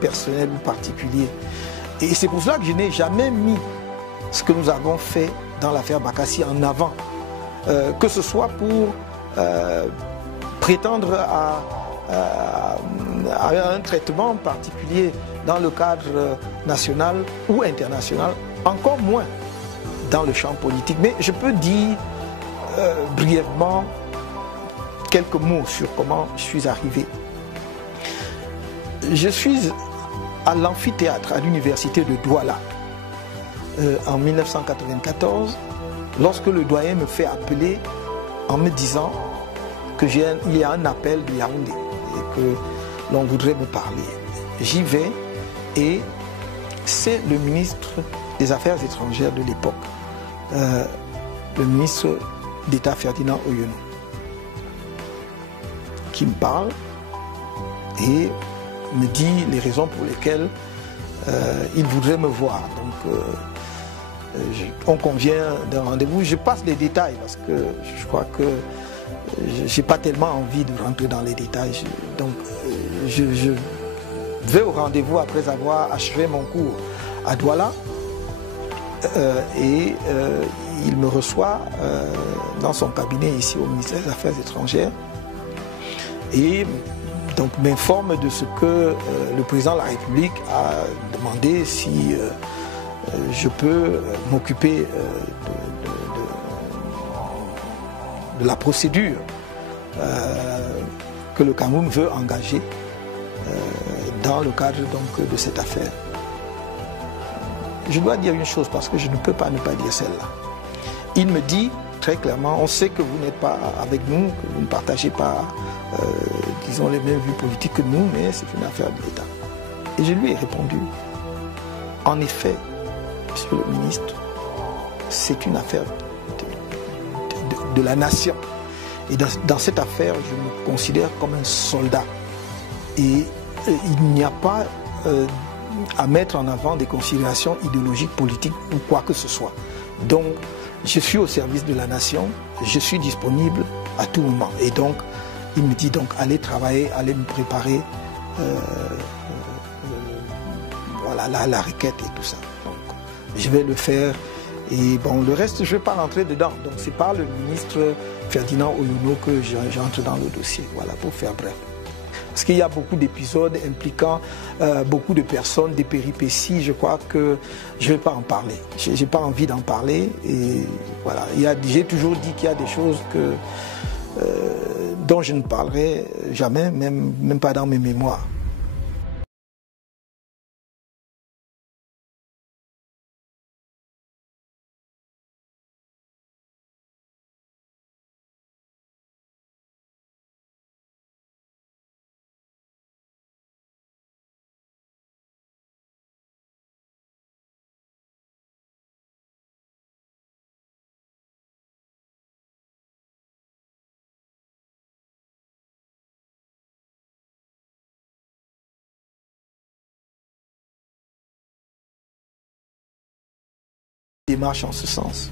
personnel ou particulier. Et c'est pour cela que je n'ai jamais mis ce que nous avons fait dans l'affaire Bakassi en avant. Que ce soit pour prétendre à un traitement particulier dans le cadre national ou international, encore moins dans le champ politique. Mais je peux dire brièvement quelques mots sur comment je suis arrivé. Je suis à l'amphithéâtre à l'université de Douala en 1994, lorsque le doyen me fait appeler en me disant qu'il y a un appel de Yaoundé et que l'on voudrait me parler. J'y vais et c'est le ministre des Affaires étrangères de l'époque, le ministre d'État Ferdinand Oyono, qui me parle et me dit les raisons pour lesquelles il voudrait me voir. Donc on convient d'un rendez-vous. Je passe les détails parce que je crois que je n'ai pas tellement envie de rentrer dans les détails. Donc je vais au rendez-vous après avoir achevé mon cours à Douala et il me reçoit dans son cabinet ici au ministère des Affaires étrangères et donc m'informe de ce que le président de la République a demandé si je peux m'occuper de la procédure que le Cameroun veut engager dans le cadre donc, de cette affaire. Je dois dire une chose parce que je ne peux pas ne pas dire celle-là. Il me dit très clairement, on sait que vous n'êtes pas avec nous, que vous ne partagez pas, disons, les mêmes vues politiques que nous, mais c'est une affaire de l'État. Et je lui ai répondu, en effet, monsieur le ministre, c'est une affaire de la nation. Et dans cette affaire, je me considère comme un soldat. Et il n'y a pas à mettre en avant des considérations idéologiques, politiques ou quoi que ce soit. Donc, je suis au service de la nation, je suis disponible à tout moment. Et donc, il me dit donc, allez travailler, allez me préparer voilà, la requête et tout ça. Donc, je vais le faire. Et bon, le reste, je ne vais pas rentrer dedans. Donc, c'est par le ministre Ferdinand Oluno que j'entre dans le dossier. Voilà, pour faire bref. Parce qu'il y a beaucoup d'épisodes impliquant beaucoup de personnes, des péripéties. Je crois que je ne vais pas en parler. Je n'ai pas envie d'en parler. Et voilà, j'ai toujours dit qu'il y a des choses dont je ne parlerai jamais, même pas dans mes mémoires. Démarche en ce sens.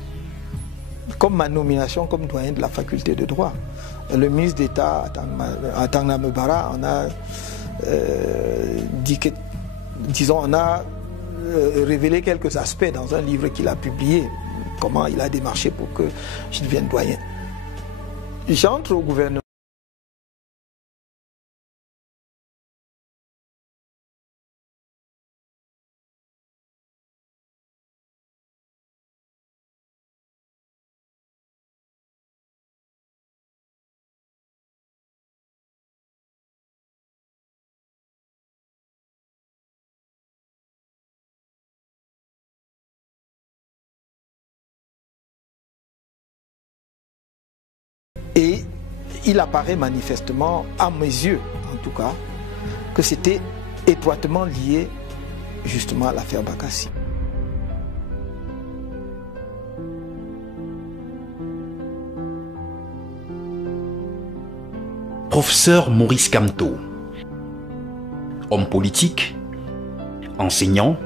Comme ma nomination comme doyen de la faculté de droit, le ministre d'État Atangna Mebara en a dit que, disons, on a révélé quelques aspects dans un livre qu'il a publié, comment il a démarché pour que je devienne doyen. J'entre au gouvernement. Et il apparaît manifestement, à mes yeux en tout cas, que c'était étroitement lié justement à l'affaire Bakassi. Professeur Maurice Kamto, homme politique, enseignant,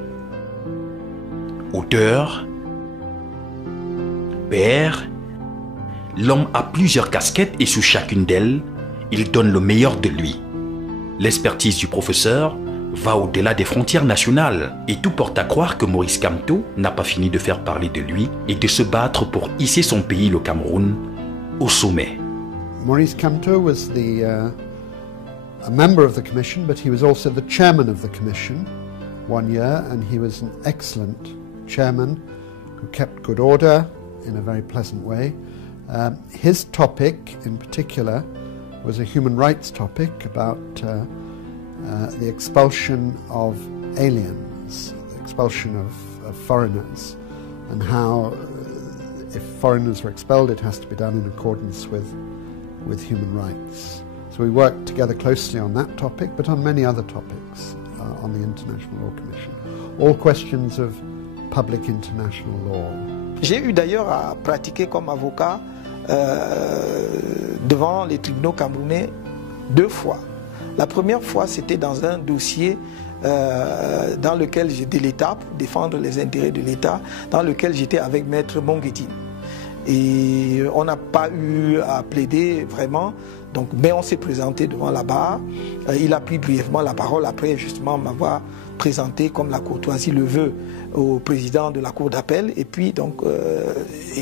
auteur, père, l'homme a plusieurs casquettes et sous chacune d'elles, il donne le meilleur de lui. L'expertise du professeur va au-delà des frontières nationales et tout porte à croire que Maurice Kamto n'a pas fini de faire parler de lui et de se battre pour hisser son pays, le Cameroun, au sommet. Maurice Kamto was a member of the commission, but he was also the chairman of the commission 1 year, and he was an excellent chairman who kept good order in a very pleasant way. His topic in particular was a human rights topic about the expulsion of aliens, the expulsion of foreigners, and how if foreigners were expelled it has to be done in accordance with human rights. So we worked together closely on that topic, but on many other topics on the International Law Commission. All questions of public international law. J'ai eu d'ailleurs à pratiquer comme avocat devant les tribunaux camerounais 2 fois. La première fois, c'était dans un dossier dans lequel j'étais l'État, pour défendre les intérêts de l'État, dans lequel j'étais avec Maître Monguetine. Et on n'a pas eu à plaider vraiment, donc, mais on s'est présenté devant la barre. Il a pris brièvement la parole après justement m'avoir présenté comme la courtoisie le veut au président de la cour d'appel. Et puis donc,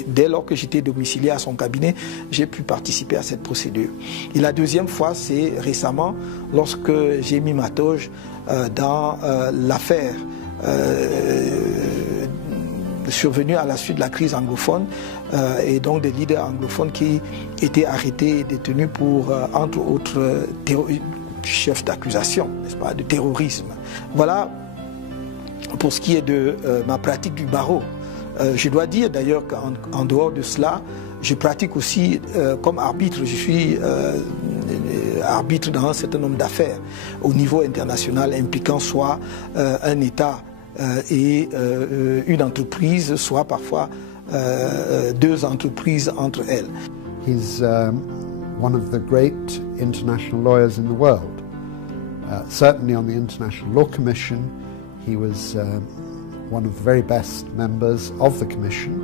dès lors que j'étais domicilié à son cabinet, j'ai pu participer à cette procédure. Et la deuxième fois, c'est récemment, lorsque j'ai mis ma toge dans l'affaire survenue à la suite de la crise anglophone et donc des leaders anglophones qui étaient arrêtés et détenus pour, entre autres, chefs d'accusation, n'est-ce pas, de terrorisme. Voilà pour ce qui est de ma pratique du barreau. Je dois dire d'ailleurs qu'en dehors de cela, je pratique aussi comme arbitre. Je suis arbitre dans un certain nombre d'affaires au niveau international impliquant soit un État et une entreprise, soit parfois deux entreprises entre elles. He's one of the great international lawyers in the world. Certainly on the International Law Commission, he was one of the very best members of the Commission,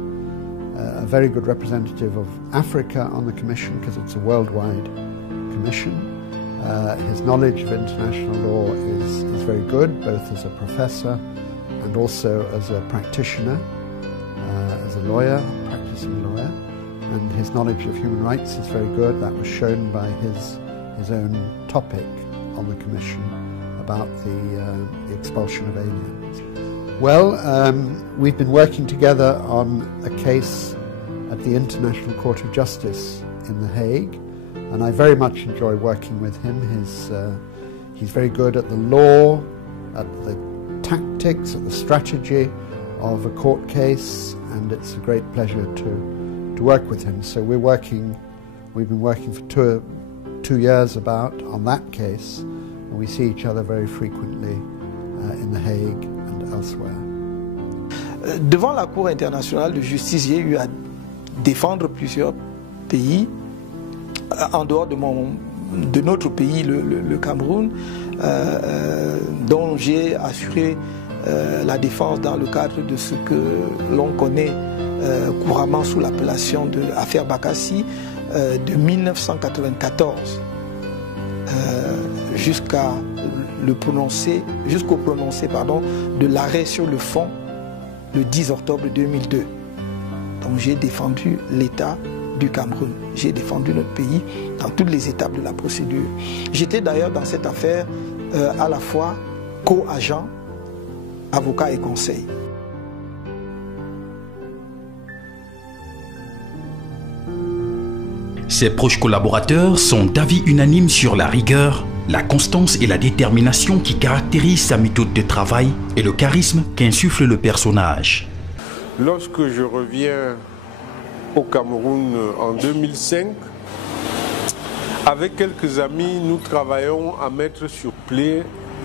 a very good representative of Africa on the Commission because it's a worldwide commission. His knowledge of international law is very good, both as a professor and also as a practitioner, as a lawyer, practicing lawyer. And his knowledge of human rights is very good. That was shown by his own topic on the Commission about the expulsion of aliens. Well, we've been working together on a case at the International Court of Justice in The Hague, and I very much enjoy working with him. He's very good at the law, at the tactics, at the strategy of a court case, and it's a great pleasure to work with him. So we've been working for two years on that case, and we see each other very frequently in The Hague and elsewhere. Devant la Cour internationale de justice, j'ai eu à défendre plusieurs pays en dehors de notre pays, le Cameroun, dont j'ai assuré la défense dans le cadre de ce que l'on connaît couramment sous l'appellation de l'affaire Bakassi de 1994 jusqu'au prononcé de l'arrêt sur le fond le 10 octobre 2002. Donc j'ai défendu l'État du Cameroun, j'ai défendu notre pays dans toutes les étapes de la procédure. J'étais d'ailleurs dans cette affaire à la fois co-agent, avocat et conseil. Ses proches collaborateurs sont d'avis unanimes sur la rigueur, la constance et la détermination qui caractérisent sa méthode de travail et le charisme qu'insuffle le personnage. Lorsque je reviens au Cameroun en 2005, avec quelques amis, nous travaillons à mettre sur pied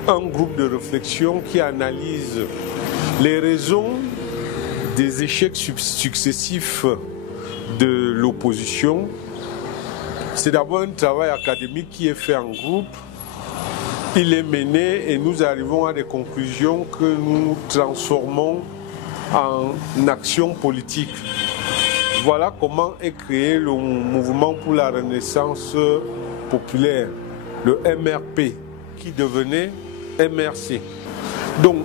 un groupe de réflexion qui analyse les raisons des échecs successifs de l'opposition. C'est d'abord un travail académique qui est fait en groupe. Il est mené et nous arrivons à des conclusions que nous transformons en action politique. Voilà comment est créé le mouvement pour la renaissance populaire, le MRP, qui devenait MRC. Donc,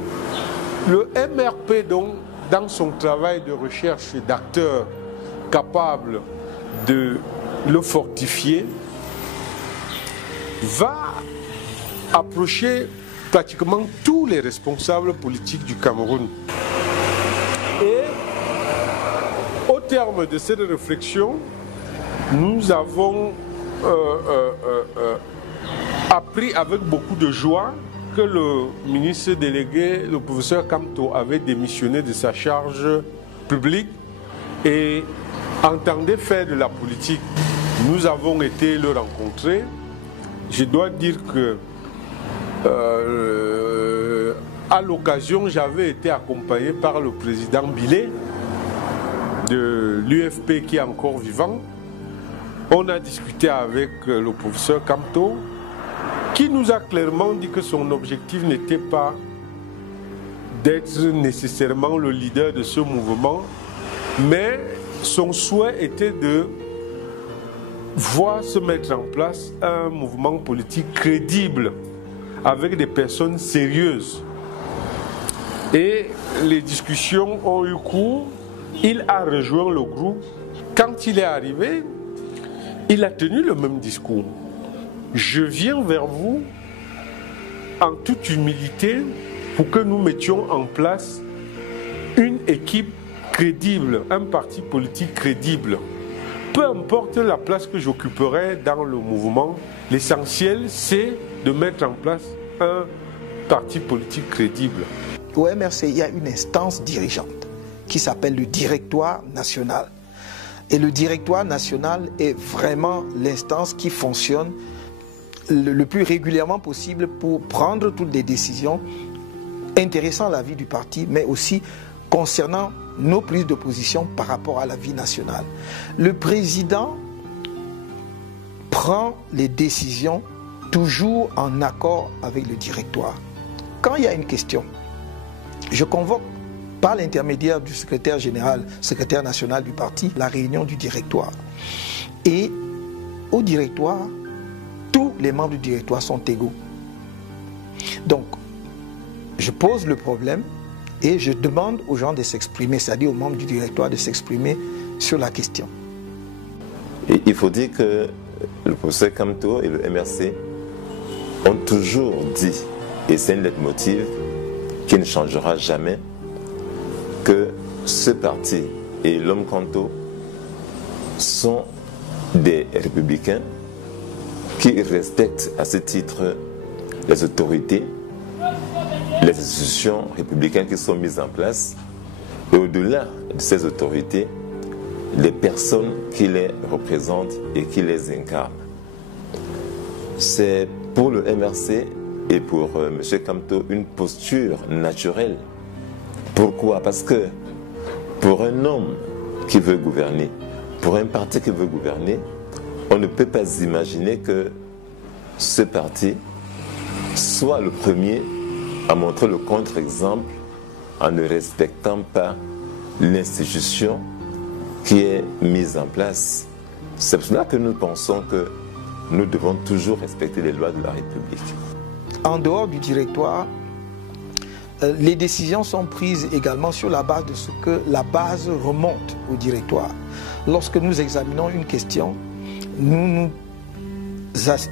le MRP, donc, dans son travail de recherche d'acteurs capables de le fortifier, va approcher pratiquement tous les responsables politiques du Cameroun. Et au terme de cette réflexion, nous avons appris avec beaucoup de joie que le ministre délégué, le professeur Kamto, avait démissionné de sa charge publique et entendait faire de la politique. Nous avons été le rencontrer. Je dois dire que à l'occasion, j'avais été accompagné par le président Bilé de l'UFP qui est encore vivant. On a discuté avec le professeur Kamto qui nous a clairement dit que son objectif n'était pas d'être nécessairement le leader de ce mouvement, mais son souhait était de voir se mettre en place un mouvement politique crédible avec des personnes sérieuses. Et les discussions ont eu cours. Il a rejoint le groupe. Quand il est arrivé, il a tenu le même discours. Je viens vers vous en toute humilité pour que nous mettions en place une équipe crédible, un parti politique crédible. Peu importe la place que j'occuperai dans le mouvement, l'essentiel c'est de mettre en place un parti politique crédible. Au MRC, il y a une instance dirigeante qui s'appelle le Directoire national. Et le Directoire national est vraiment l'instance qui fonctionne le plus régulièrement possible pour prendre toutes les décisions intéressant la vie du parti, mais aussi concernant nos prises de position par rapport à la vie nationale. Le président prend les décisions toujours en accord avec le directoire. Quand il y a une question, je convoque par l'intermédiaire du secrétaire général, secrétaire national du parti, la réunion du directoire. Et au directoire, tous les membres du directoire sont égaux. Donc, je pose le problème et je demande aux gens de s'exprimer, c'est-à-dire aux membres du directoire de s'exprimer sur la question. Et il faut dire que le professeur Kamto et le MRC ont toujours dit, et c'est un leitmotiv qui ne changera jamais, que ce parti et l'homme Kamto sont des républicains qui respectent à ce titre les autorités, les institutions républicaines qui sont mises en place, et au-delà de ces autorités, les personnes qui les représentent et qui les incarnent. C'est pour le MRC et pour M. Kamto une posture naturelle. Pourquoi? Parce que pour un homme qui veut gouverner, pour un parti qui veut gouverner, on ne peut pas imaginer que ce parti soit le premier à montrer le contre-exemple en ne respectant pas l'institution qui est mise en place. C'est pour cela que nous pensons que nous devons toujours respecter les lois de la République. En dehors du directoire, les décisions sont prises également sur la base de ce que la base remonte au directoire. Lorsque nous examinons une question, nous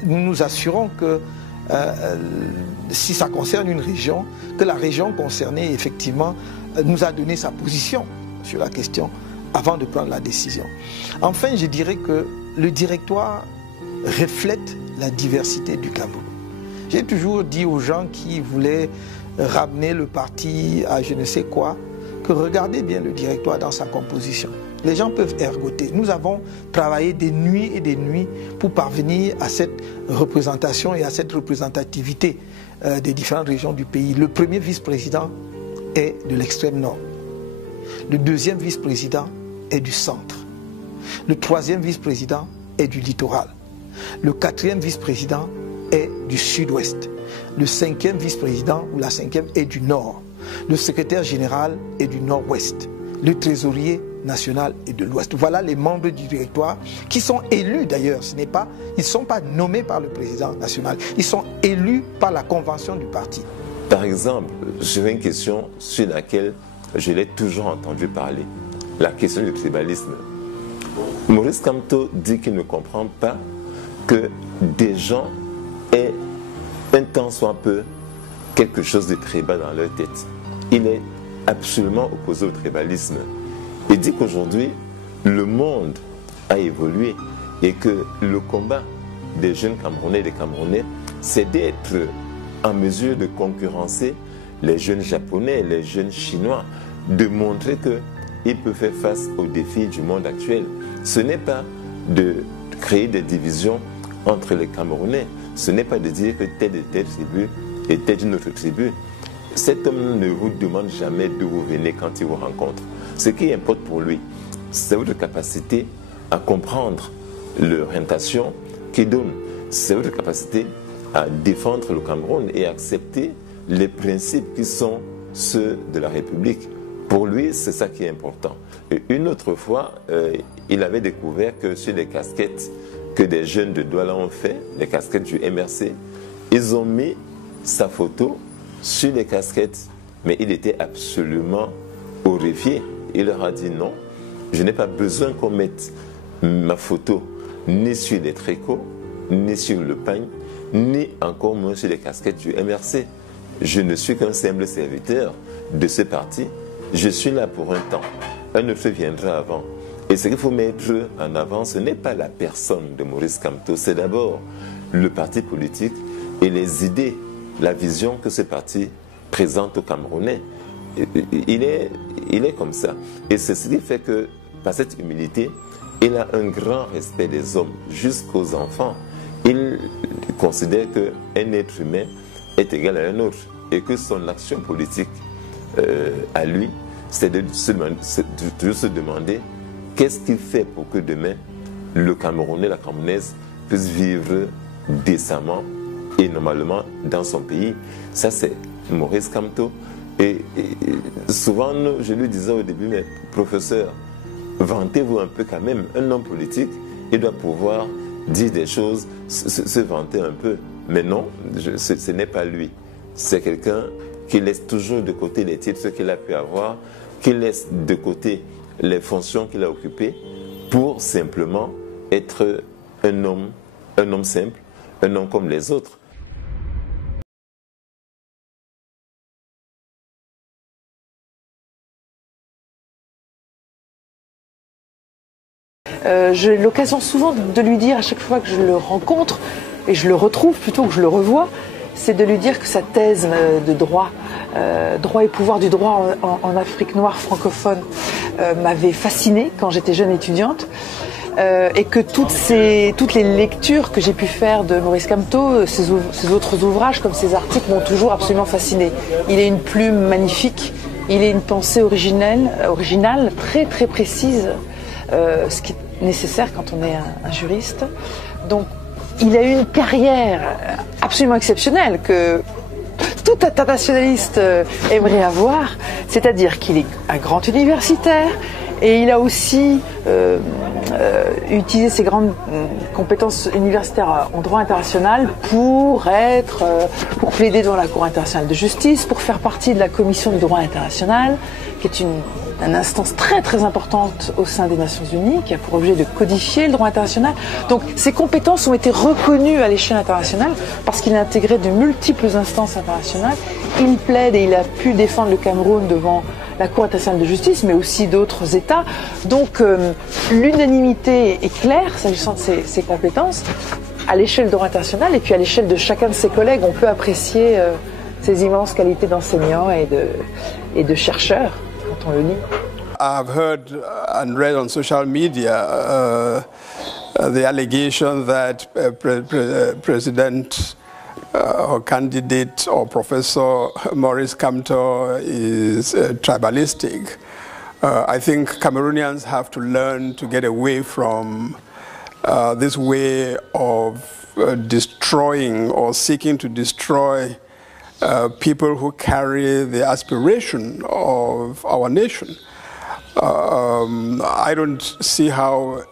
nous assurons que si ça concerne une région, que la région concernée effectivement nous a donné sa position sur la question avant de prendre la décision. Enfin, je dirais que le directoire reflète la diversité du Cameroun. J'ai toujours dit aux gens qui voulaient ramener le parti à je ne sais quoi, que regardez bien le directoire dans sa composition. Les gens peuvent ergoter. Nous avons travaillé des nuits et des nuits pour parvenir à cette représentation et à cette représentativité des différentes régions du pays. Le premier vice-président est de l'extrême nord. Le deuxième vice-président est du centre. Le troisième vice-président est du littoral. Le quatrième vice-président est du sud-ouest. Le cinquième vice-président ou la cinquième est du nord. Le secrétaire général est du nord-ouest. Le trésorier national est de l'ouest. Voilà les membres du directoire qui sont élus d'ailleurs. Ils ne sont pas nommés par le président national. Ils sont élus par la convention du parti. Par exemple, j'ai une question sur laquelle je l'ai toujours entendu parler. La question du tribalisme. Maurice Kamto dit qu'il ne comprend pas que des gens aient un tant soit peu quelque chose de tribal dans leur tête. Il est absolument opposé au tribalisme. Il dit qu'aujourd'hui, le monde a évolué et que le combat des jeunes Camerounais et des Camerounais, c'est d'être en mesure de concurrencer les jeunes Japonais, les jeunes Chinois, de montrer qu'ils peuvent faire face aux défis du monde actuel. Ce n'est pas de créer des divisions entre les Camerounais, ce n'est pas de dire que telle et telle tribu et telle une autre tribu. Cet homme ne vous demande jamais d'où vous venez quand il vous rencontre. Ce qui importe pour lui, c'est votre capacité à comprendre l'orientation qu'il donne. C'est votre capacité à défendre le Cameroun et à accepter les principes qui sont ceux de la République. Pour lui, c'est ça qui est important. Et une autre fois, il avait découvert que sur les casquettes que des jeunes de Douala ont fait, les casquettes du MRC, ils ont mis sa photo sur les casquettes, mais il était absolument horrifié. Il leur a dit non, je n'ai pas besoin qu'on mette ma photo ni sur les tricots, ni sur le pagne, ni encore moins sur les casquettes du MRC. Je ne suis qu'un simple serviteur de ce parti. Je suis là pour un temps. un autre viendra avant. Et ce qu'il faut mettre en avant, ce n'est pas la personne de Maurice Kamto, c'est d'abord le parti politique et les idées, la vision que ce parti présente aux Camerounais. Il est comme ça. Et c'est ce qui fait que, par cette humilité, il a un grand respect des hommes, jusqu'aux enfants. Il considère qu'un être humain est égal à un autre et que son action politique à lui, c'est de se demander qu'est-ce qu'il fait pour que demain, le Camerounais, la Camerounaise puisse vivre décemment et normalement dans son pays. Ça, c'est Maurice Kamto. Et souvent, je lui disais au début, mais professeur, vantez-vous un peu quand même. Un homme politique, il doit pouvoir dire des choses, se vanter un peu. Mais non, ce n'est pas lui. C'est quelqu'un qui laisse toujours de côté les titres qu'il a pu avoir, qui laisse de côté les fonctions qu'il a occupées pour simplement être un homme simple, un homme comme les autres. J'ai l'occasion souvent de lui dire à chaque fois que je le rencontre, et je le retrouve plutôt que je le revois, c'est de lui dire que sa thèse de droit, droit et pouvoir du droit en Afrique noire francophone, m'avait fascinée quand j'étais jeune étudiante, et que toutes les lectures que j'ai pu faire de Maurice Kamto, ses autres ouvrages comme ses articles m'ont toujours absolument fascinée. Il a une plume magnifique, il a une pensée originale, très très précise, ce qui est nécessaire quand on est un juriste. Donc il a eu une carrière absolument exceptionnelle que tout internationaliste aimerait avoir, c'est-à-dire qu'il est un grand universitaire et il a aussi utilisé ses grandes compétences universitaires en droit international pour plaider devant la Cour internationale de justice, pour faire partie de la commission du droit international, qui est une instance très très importante au sein des Nations Unies, qui a pour objet de codifier le droit international. Donc ces compétences ont été reconnues à l'échelle internationale parce qu'il a intégré de multiples instances internationales. Il plaide et il a pu défendre le Cameroun devant la Cour internationale de justice, mais aussi d'autres États. Donc l'unanimité est claire s'agissant de ses compétences à l'échelle du droit international et puis à l'échelle de chacun de ses collègues. On peut apprécier ses immenses qualités d'enseignant et de chercheur quand on le lit. I've heard and read on social media the allegation that President or candidate or Professor Maurice Kamto is tribalistic. I think Cameroonians have to learn to get away from this way of destroying or seeking to destroy people who carry the aspiration of our nation. I don't see how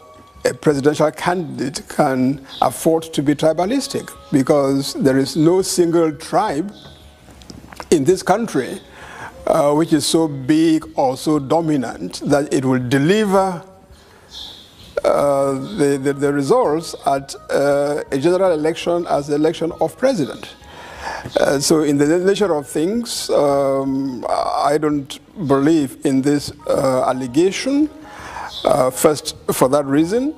a presidential candidate can afford to be tribalistic, because there is no single tribe in this country which is so big or so dominant that it will deliver the results at a general election as the election of president. So in the nature of things, I don't believe in this allegation. First, for that reason,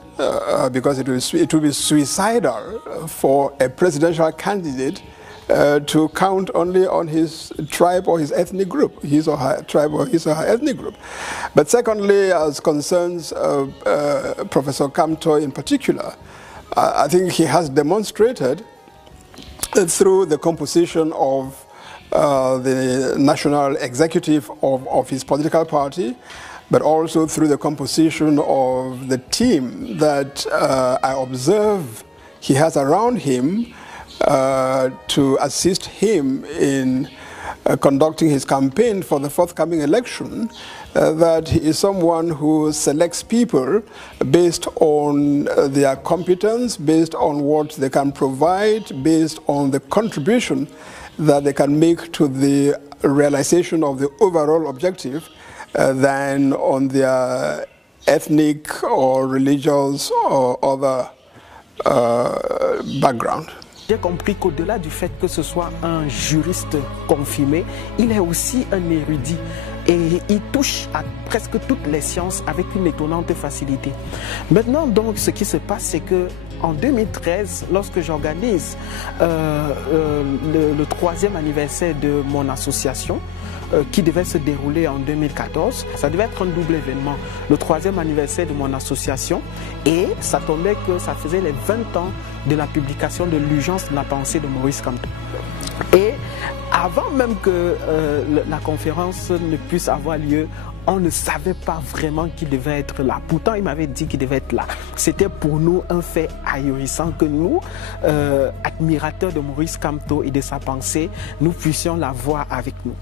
because it will be suicidal for a presidential candidate to count only on his tribe or his ethnic group, his or her tribe or his or her ethnic group. But secondly, as concerns Professor Kamto in particular, I think he has demonstrated through the composition of the national executive of his political party, but also through the composition of the team that I observe he has around him to assist him in conducting his campaign for the forthcoming election, that he is someone who selects people based on their competence, based on what they can provide, based on the contribution that they can make to the realization of the overall objective, than on their ethnic or religious or other background. J'ai compris qu'au-delà du fait que ce soit un juriste confirmé, il est aussi un érudit. et il touche à presque toutes les sciences avec une étonnante facilité. Maintenant, donc, ce qui se passe, c'est que en 2013, lorsque j'organise le 3e anniversaire de mon association, qui devait se dérouler en 2014. Ça devait être un double événement. Le 3e anniversaire de mon association et ça tombait que ça faisait les 20 ans de la publication de l'urgence de la pensée de Maurice Kamto. Et avant même que la conférence ne puisse avoir lieu, on ne savait pas vraiment qui devait être là. Pourtant, il m'avait dit qu'il devait être là. C'était pour nous un fait ahurissant que nous, admirateurs de Maurice Kamto et de sa pensée, nous puissions la voir avec nous.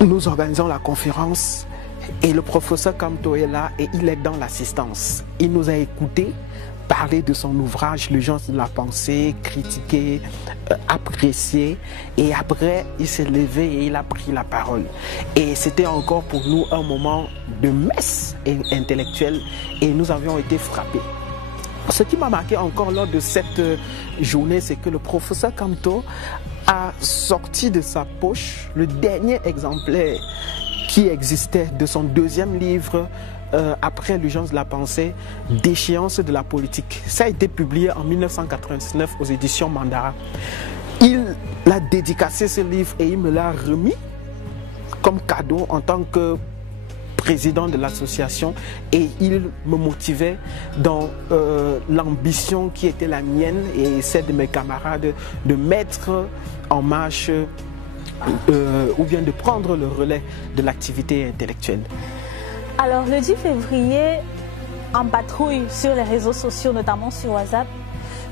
Nous organisons la conférence et le professeur Kamto est là et il est dans l'assistance. Il nous a écoutés parler de son ouvrage, l'urgence de la pensée, critiqué, apprécié, et après il s'est levé et il a pris la parole. Et c'était encore pour nous un moment de messe intellectuelle et nous avions été frappés. Ce qui m'a marqué encore lors de cette journée, c'est que le professeur Kamto a sorti de sa poche le dernier exemplaire qui existait de son 2e livre après l'urgence de la pensée, Déchéance de la politique. Ça a été publié en 1999 aux éditions Mandara. Il a dédicacé ce livre et il me l'a remis comme cadeau en tant que président de l'association et il me motivait dans l'ambition qui était la mienne et celle de mes camarades de mettre en marche ou bien de prendre le relais de l'activité intellectuelle. Alors le 10 février, en patrouille sur les réseaux sociaux, notamment sur WhatsApp,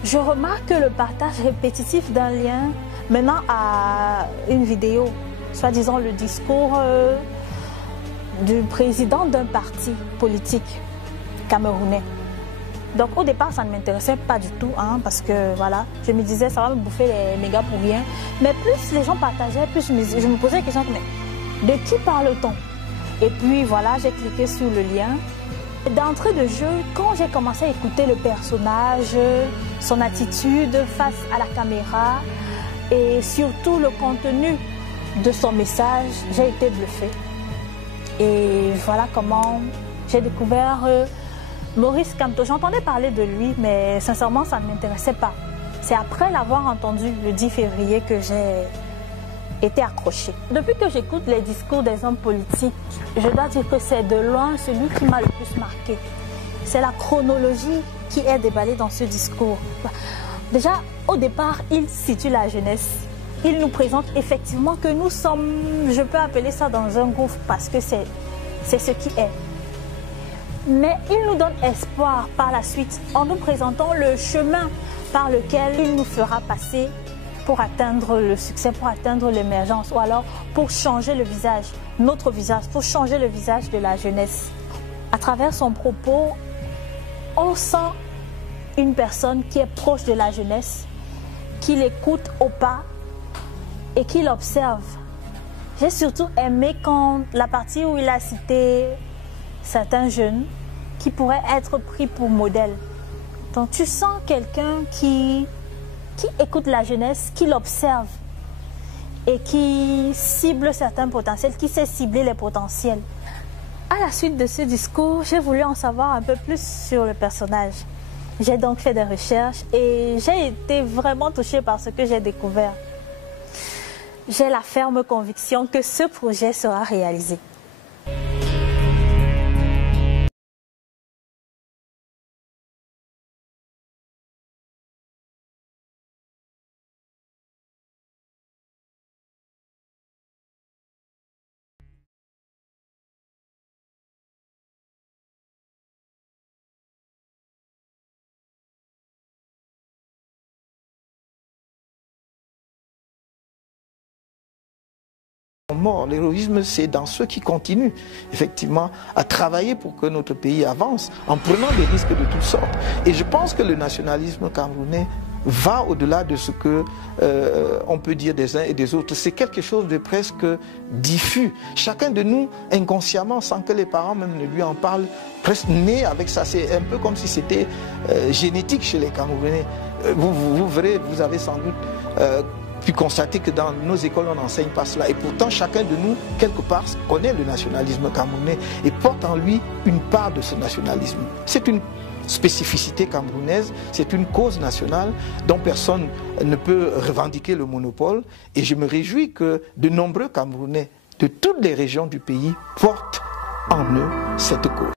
je remarque le partage répétitif d'un lien menant à une vidéo, soi-disant le discours du président d'un parti politique camerounais. Donc au départ, ça ne m'intéressait pas du tout, parce que voilà, je me disais, ça va me bouffer les mégas pour rien. Mais plus les gens partageaient, plus je me posais la question, mais de qui parle-t-on? Et puis voilà, j'ai cliqué sur le lien. D'entrée de jeu, quand j'ai commencé à écouter le personnage, son attitude face à la caméra et surtout le contenu de son message, j'ai été bluffée. Et voilà comment j'ai découvert Maurice Kamto. J'entendais parler de lui, mais sincèrement, ça ne m'intéressait pas. C'est après l'avoir entendu le 10 février que j'ai été accrochée. Depuis que j'écoute les discours des hommes politiques, je dois dire que c'est de loin celui qui m'a le plus marqué. C'est la chronologie qui est déballée dans ce discours. Déjà, au départ, il situe la jeunesse. Il nous présente effectivement que nous sommes, je peux appeler ça dans un gouffre parce que c'est ce qui est. Mais il nous donne espoir par la suite en nous présentant le chemin par lequel il nous fera passer pour atteindre le succès, pour atteindre l'émergence ou alors pour changer le visage, notre visage, pour changer le visage de la jeunesse. À travers son propos, on sent une personne qui est proche de la jeunesse, qui l'écoute au pas et qui l'observe. J'ai surtout aimé quand la partie où il a cité certains jeunes qui pourraient être pris pour modèle. Donc tu sens quelqu'un qui écoute la jeunesse, qui l'observe et qui cible certains potentiels, qui sait cibler les potentiels. À la suite de ce discours, j'ai voulu en savoir un peu plus sur le personnage. J'ai donc fait des recherches et j'ai été vraiment touchée par ce que j'ai découvert. J'ai la ferme conviction que ce projet sera réalisé. L'héroïsme, c'est dans ceux qui continuent effectivement à travailler pour que notre pays avance en prenant des risques de toutes sortes. Et je pense que le nationalisme camerounais va au-delà de ce que on peut dire des uns et des autres. C'est quelque chose de presque diffus. Chacun de nous, inconsciemment, sans que les parents même ne lui en parlent, presque né avec ça. C'est un peu comme si c'était génétique chez les Camerounais. Vous verrez, vous avez sans doute pu constater que dans nos écoles, on n'enseigne pas cela. Et pourtant, chacun de nous, quelque part, connaît le nationalisme camerounais et porte en lui une part de ce nationalisme. C'est une spécificité camerounaise, c'est une cause nationale dont personne ne peut revendiquer le monopole. Et je me réjouis que de nombreux Camerounais de toutes les régions du pays portent en eux cette cause.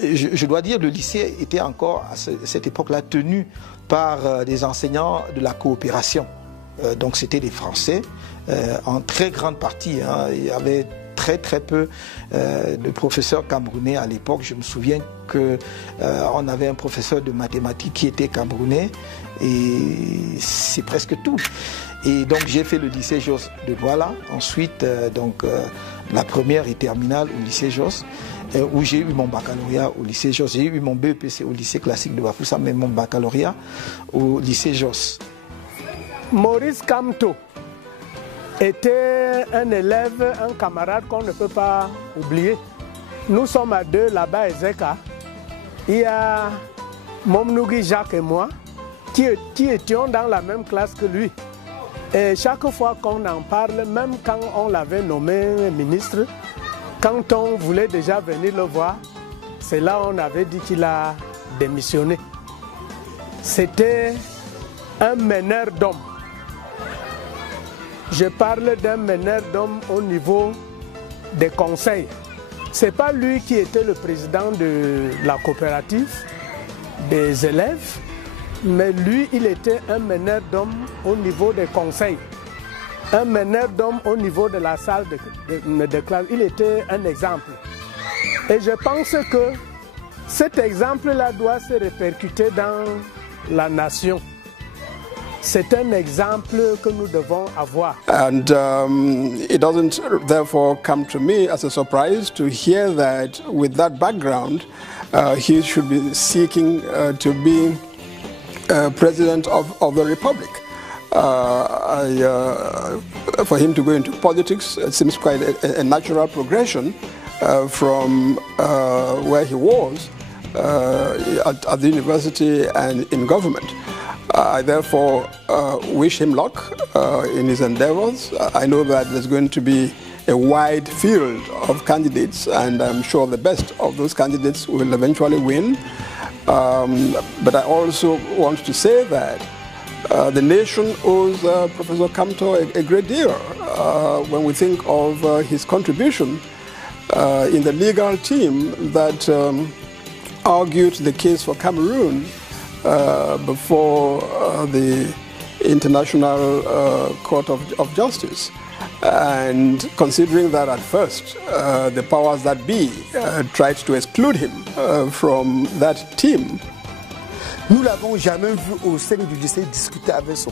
Je dois dire, le lycée était encore à cette époque-là tenu par des enseignants de la coopération. Donc c'était des Français, en très grande partie. Il y avait très peu de professeurs camerounais à l'époque. Je me souviens qu'on avait un professeur de mathématiques qui était camerounais et c'est presque tout. Et donc j'ai fait le lycée Jos de Douala, ensuite la première et terminale au lycée Jos, où j'ai eu mon baccalauréat au lycée Jos. J'ai eu mon BEPC au lycée classique de Bafoussam, mais mon baccalauréat au lycée Jos. Maurice Kamto était un élève, un camarade qu'on ne peut pas oublier. Nous sommes à deux là-bas à Ezeka. Il y a Momnougi Jacques et moi qui étions dans la même classe que lui. Et chaque fois qu'on en parle, même quand on l'avait nommé ministre, quand on voulait déjà venir le voir, c'est là on avait dit qu'il a démissionné. C'était un meneur d'hommes. Je parle d'un meneur d'hommes au niveau des conseils. Ce n'est pas lui qui était le président de la coopérative des élèves, mais lui, il était un meneur d'hommes au niveau des conseils. Un meneur d'hommes au niveau de la salle de classe. Il était un exemple. Et je pense que cet exemple-là doit se répercuter dans la nation. C'est un exemple que nous devons avoir. And it doesn't therefore come to me as a surprise to hear that with that background, he should be seeking to be President of the Republic. For him to go into politics, it seems quite a natural progression from where he was at the university and in government. I therefore wish him luck in his endeavors. I know that there's going to be a wide field of candidates, and I'm sure the best of those candidates will eventually win. But I also want to say that the nation owes Professor Kamto a great deal when we think of his contribution in the legal team that argued the case for Cameroon before the International Court of Justice. And considering that at first the powers that be tried to exclude him from that team. Nous l'avons jamais vu au sein du lycée discuter avec son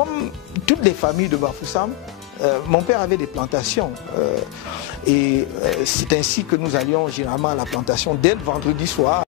comme toutes les familles de Bafoussam, mon père avait des plantations et c'est ainsi que nous allions généralement à la plantation dès le vendredi soir.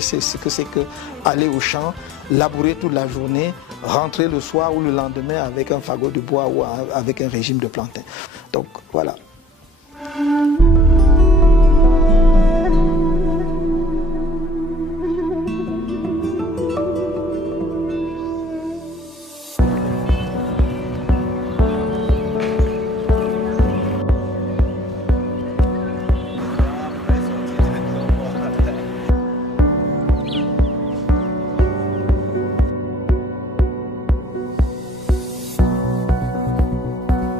C'est ce que c'est que aller au champ, labourer toute la journée, rentrer le soir ou le lendemain avec un fagot de bois ou avec un régime de plantain. Donc voilà.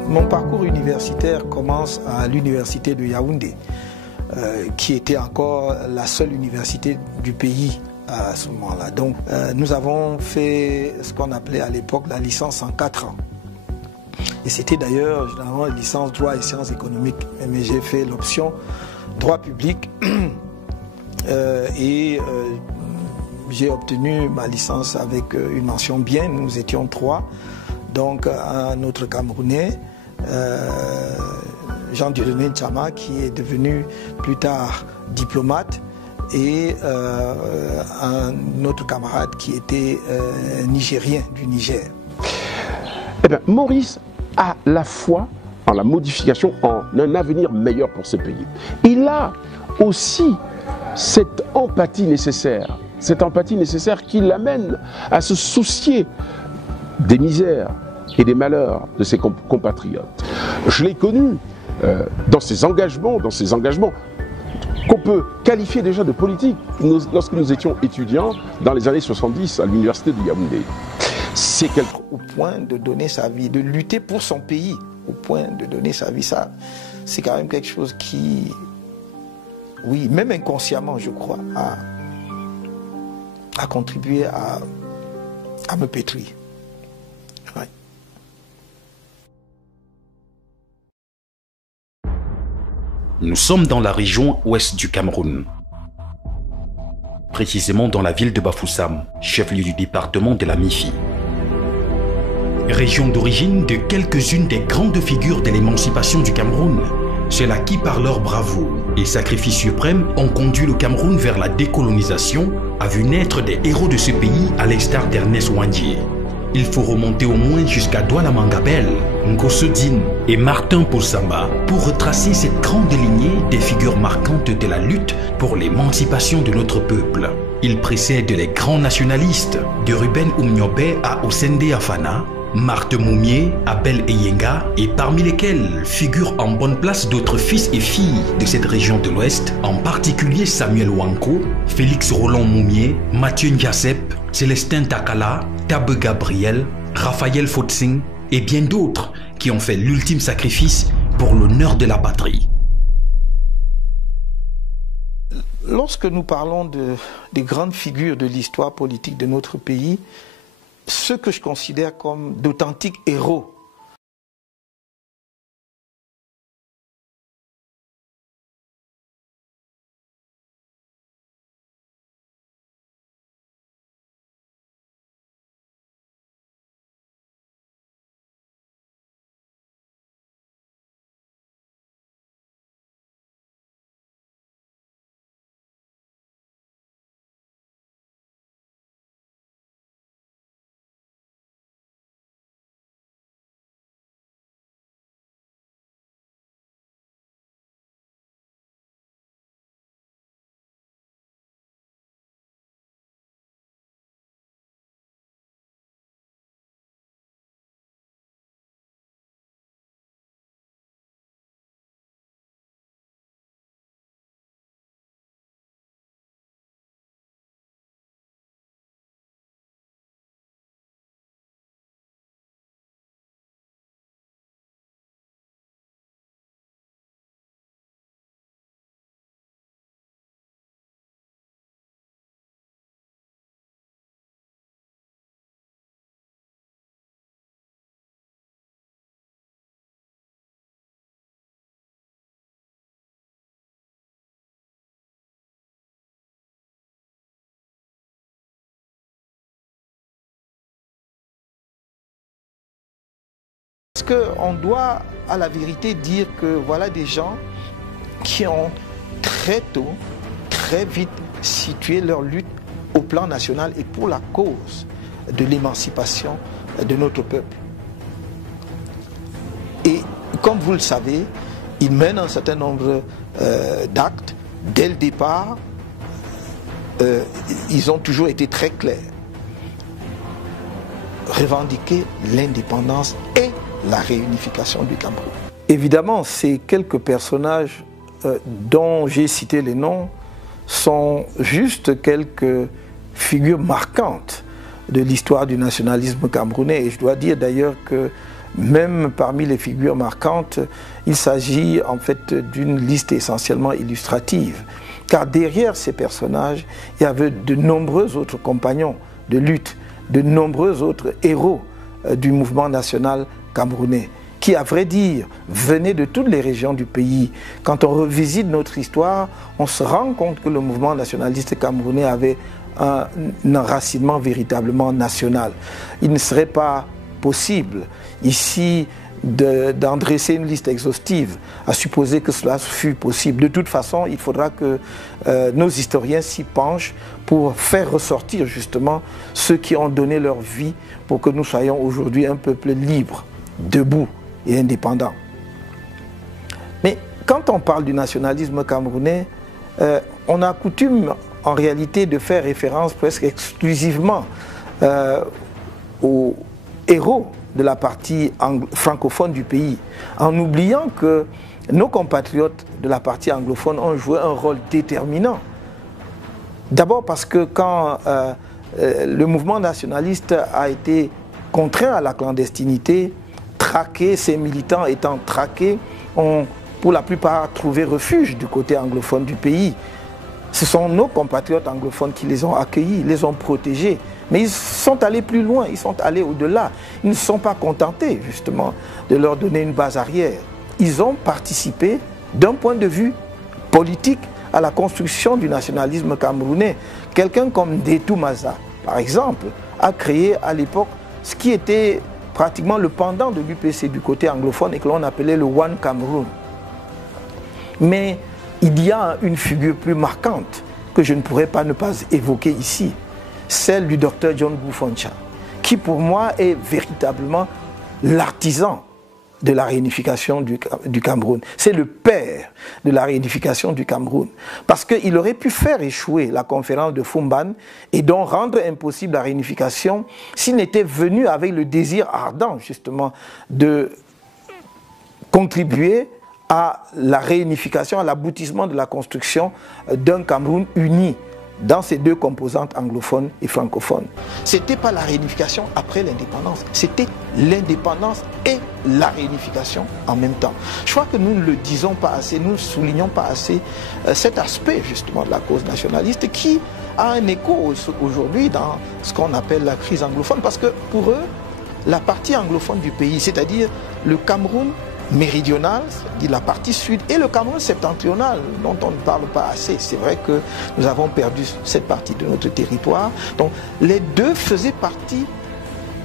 Mon parcours universitaire commence à l'université de Yaoundé, qui était encore la seule université du pays à ce moment-là. Donc nous avons fait ce qu'on appelait à l'époque la licence en 4 ans. Et c'était d'ailleurs généralement une licence droit et sciences économiques. Mais j'ai fait l'option droit public et j'ai obtenu ma licence avec une mention bien. Nous étions 3. Donc un autre Camerounais, Jean-Dieudonné Tchama, qui est devenu plus tard diplomate, et un autre camarade qui était nigérien du Niger. Eh bien, Maurice a la foi en la modification, en un avenir meilleur pour ce pays. Il a aussi cette empathie nécessaire qui l'amène à se soucier des misères et des malheurs de ses compatriotes. Je l'ai connu dans ses engagements qu'on peut qualifier déjà de politique lorsque nous étions étudiants dans les années 70 à l'université de Yaoundé. C'est au point de donner sa vie, de lutter pour son pays, au point de donner sa vie, ça, c'est quand même quelque chose qui, oui, même inconsciemment, je crois, a contribué à me pétrir. Ouais. Nous sommes dans la région ouest du Cameroun, précisément dans la ville de Bafoussam, chef-lieu du département de la Mifi. Région d'origine de quelques-unes des grandes figures de l'émancipation du Cameroun, ceux-là qui par leur bravoure et sacrifice suprême ont conduit le Cameroun vers la décolonisation, a vu naître des héros de ce pays à l'instar d'Ernest Ouandié. Il faut remonter au moins jusqu'à Douala Mangabel, Ngosso Dine et Martin Poussamba pour retracer cette grande lignée des figures marquantes de la lutte pour l'émancipation de notre peuple. Il précède les grands nationalistes, de Ruben Oumniobe à Osende Afana, Marthe Moumié, Abel Eyenga, et parmi lesquels figurent en bonne place d'autres fils et filles de cette région de l'Ouest, en particulier Samuel Wanko, Félix Roland Moumié, Mathieu Ndiasep, Célestin Takala, Tabe Gabriel, Raphaël Fotsing et bien d'autres qui ont fait l'ultime sacrifice pour l'honneur de la patrie. Lorsque nous parlons des grandes figures de l'histoire politique de notre pays, ceux que je considère comme d'authentiques héros Parce qu'on doit à la vérité dire que voilà des gens qui ont très tôt, très vite situé leur lutte au plan national et pour la cause de l'émancipation de notre peuple. Et comme vous le savez, ils mènent un certain nombre d'actes. Dès le départ, ils ont toujours été très clairs. Revendiquer l'indépendance et la réunification du Cameroun. Évidemment, ces quelques personnages dont j'ai cité les noms sont juste quelques figures marquantes de l'histoire du nationalisme camerounais. Et je dois dire d'ailleurs que même parmi les figures marquantes, il s'agit en fait d'une liste essentiellement illustrative. Car derrière ces personnages, il y avait de nombreux autres compagnons de lutte, de nombreux autres héros du mouvement national camerounais, qui, à vrai dire, venaient de toutes les régions du pays. Quand on revisite notre histoire, on se rend compte que le mouvement nationaliste camerounais avait un enracinement véritablement national. Il ne serait pas possible ici d'en dresser une liste exhaustive, à supposer que cela fût possible. De toute façon, il faudra que nos historiens s'y penchent pour faire ressortir justement ceux qui ont donné leur vie pour que nous soyons aujourd'hui un peuple libre, debout et indépendant. Mais quand on parle du nationalisme camerounais, on a coutume en réalité de faire référence presque exclusivement aux héros de la partie francophone du pays, en oubliant que nos compatriotes de la partie anglophone ont joué un rôle déterminant. D'abord parce que quand le mouvement nationaliste a été contraint à la clandestinité, traqué, ses militants étant traqués, ont pour la plupart trouvé refuge du côté anglophone du pays. Ce sont nos compatriotes anglophones qui les ont accueillis, les ont protégés. Mais ils sont allés plus loin, ils sont allés au-delà. Ils ne se sont pas contentés justement de leur donner une base arrière. Ils ont participé d'un point de vue politique à la construction du nationalisme camerounais. Quelqu'un comme Ndetou Maza, par exemple, a créé à l'époque ce qui était pratiquement le pendant de l'UPC du côté anglophone et que l'on appelait le One Cameroon. Mais il y a une figure plus marquante que je ne pourrais pas ne pas évoquer ici, celle du docteur John Boufoncha, qui pour moi est véritablement l'artisan de la réunification du Cameroun. C'est le père de la réunification du Cameroun. Parce qu'il aurait pu faire échouer la conférence de Fumban et donc rendre impossible la réunification s'il n'était venu avec le désir ardent justement de contribuer à la réunification, à l'aboutissement de la construction d'un Cameroun uni dans ces deux composantes anglophones et francophones. Ce n'était pas la réunification après l'indépendance, c'était l'indépendance et la réunification en même temps. Je crois que nous ne le disons pas assez, nous ne soulignons pas assez cet aspect justement de la cause nationaliste qui a un écho aujourd'hui dans ce qu'on appelle la crise anglophone, parce que pour eux, la partie anglophone du pays, c'est-à-dire le Cameroun méridional, c'est-à-dire la partie sud, et le Cameroun septentrional, dont on ne parle pas assez. C'est vrai que nous avons perdu cette partie de notre territoire. Donc les deux faisaient partie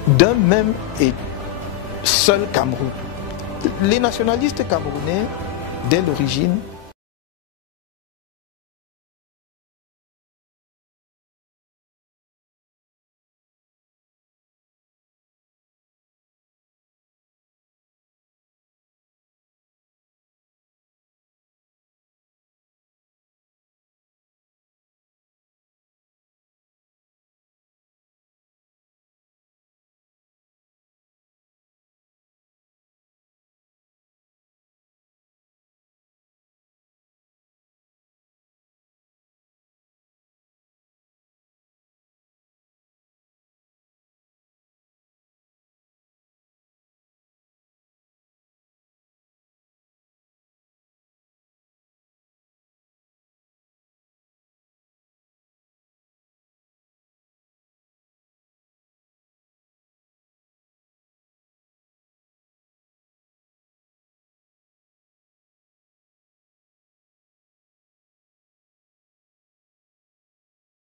d'un même et seul Cameroun. Les nationalistes camerounais, dès l'origine,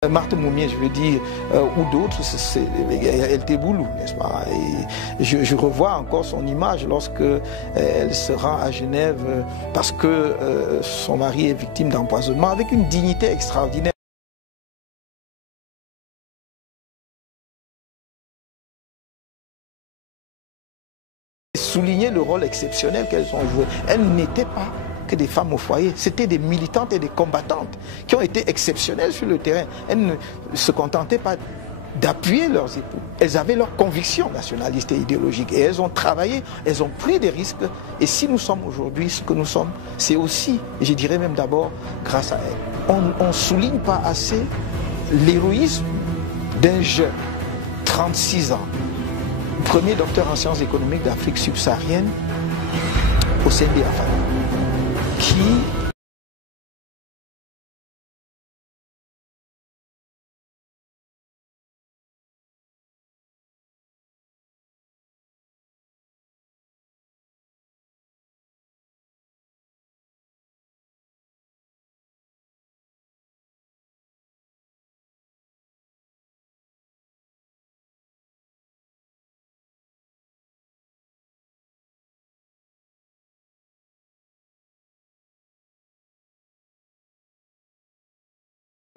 Marthe Moumier, je veux dire, ou d'autres, elle Téboulou, n'est-ce pas? Et je revois encore son image lorsque elle se rend à Genève parce que son mari est victime d'empoisonnement avec une dignité extraordinaire. Souligner le rôle exceptionnel qu'elles ont joué. Elles n'étaient pas que des femmes au foyer, c'était des militantes et des combattantes qui ont été exceptionnelles sur le terrain. Elles ne se contentaient pas d'appuyer leurs époux. Elles avaient leurs convictions nationalistes et idéologiques et elles ont travaillé, elles ont pris des risques. Et si nous sommes aujourd'hui ce que nous sommes, c'est aussi, et je dirais même d'abord, grâce à elles. On ne souligne pas assez l'héroïsme d'un jeune, 36 ans, premier docteur en sciences économiques d'Afrique subsaharienne au sein des AFA, qui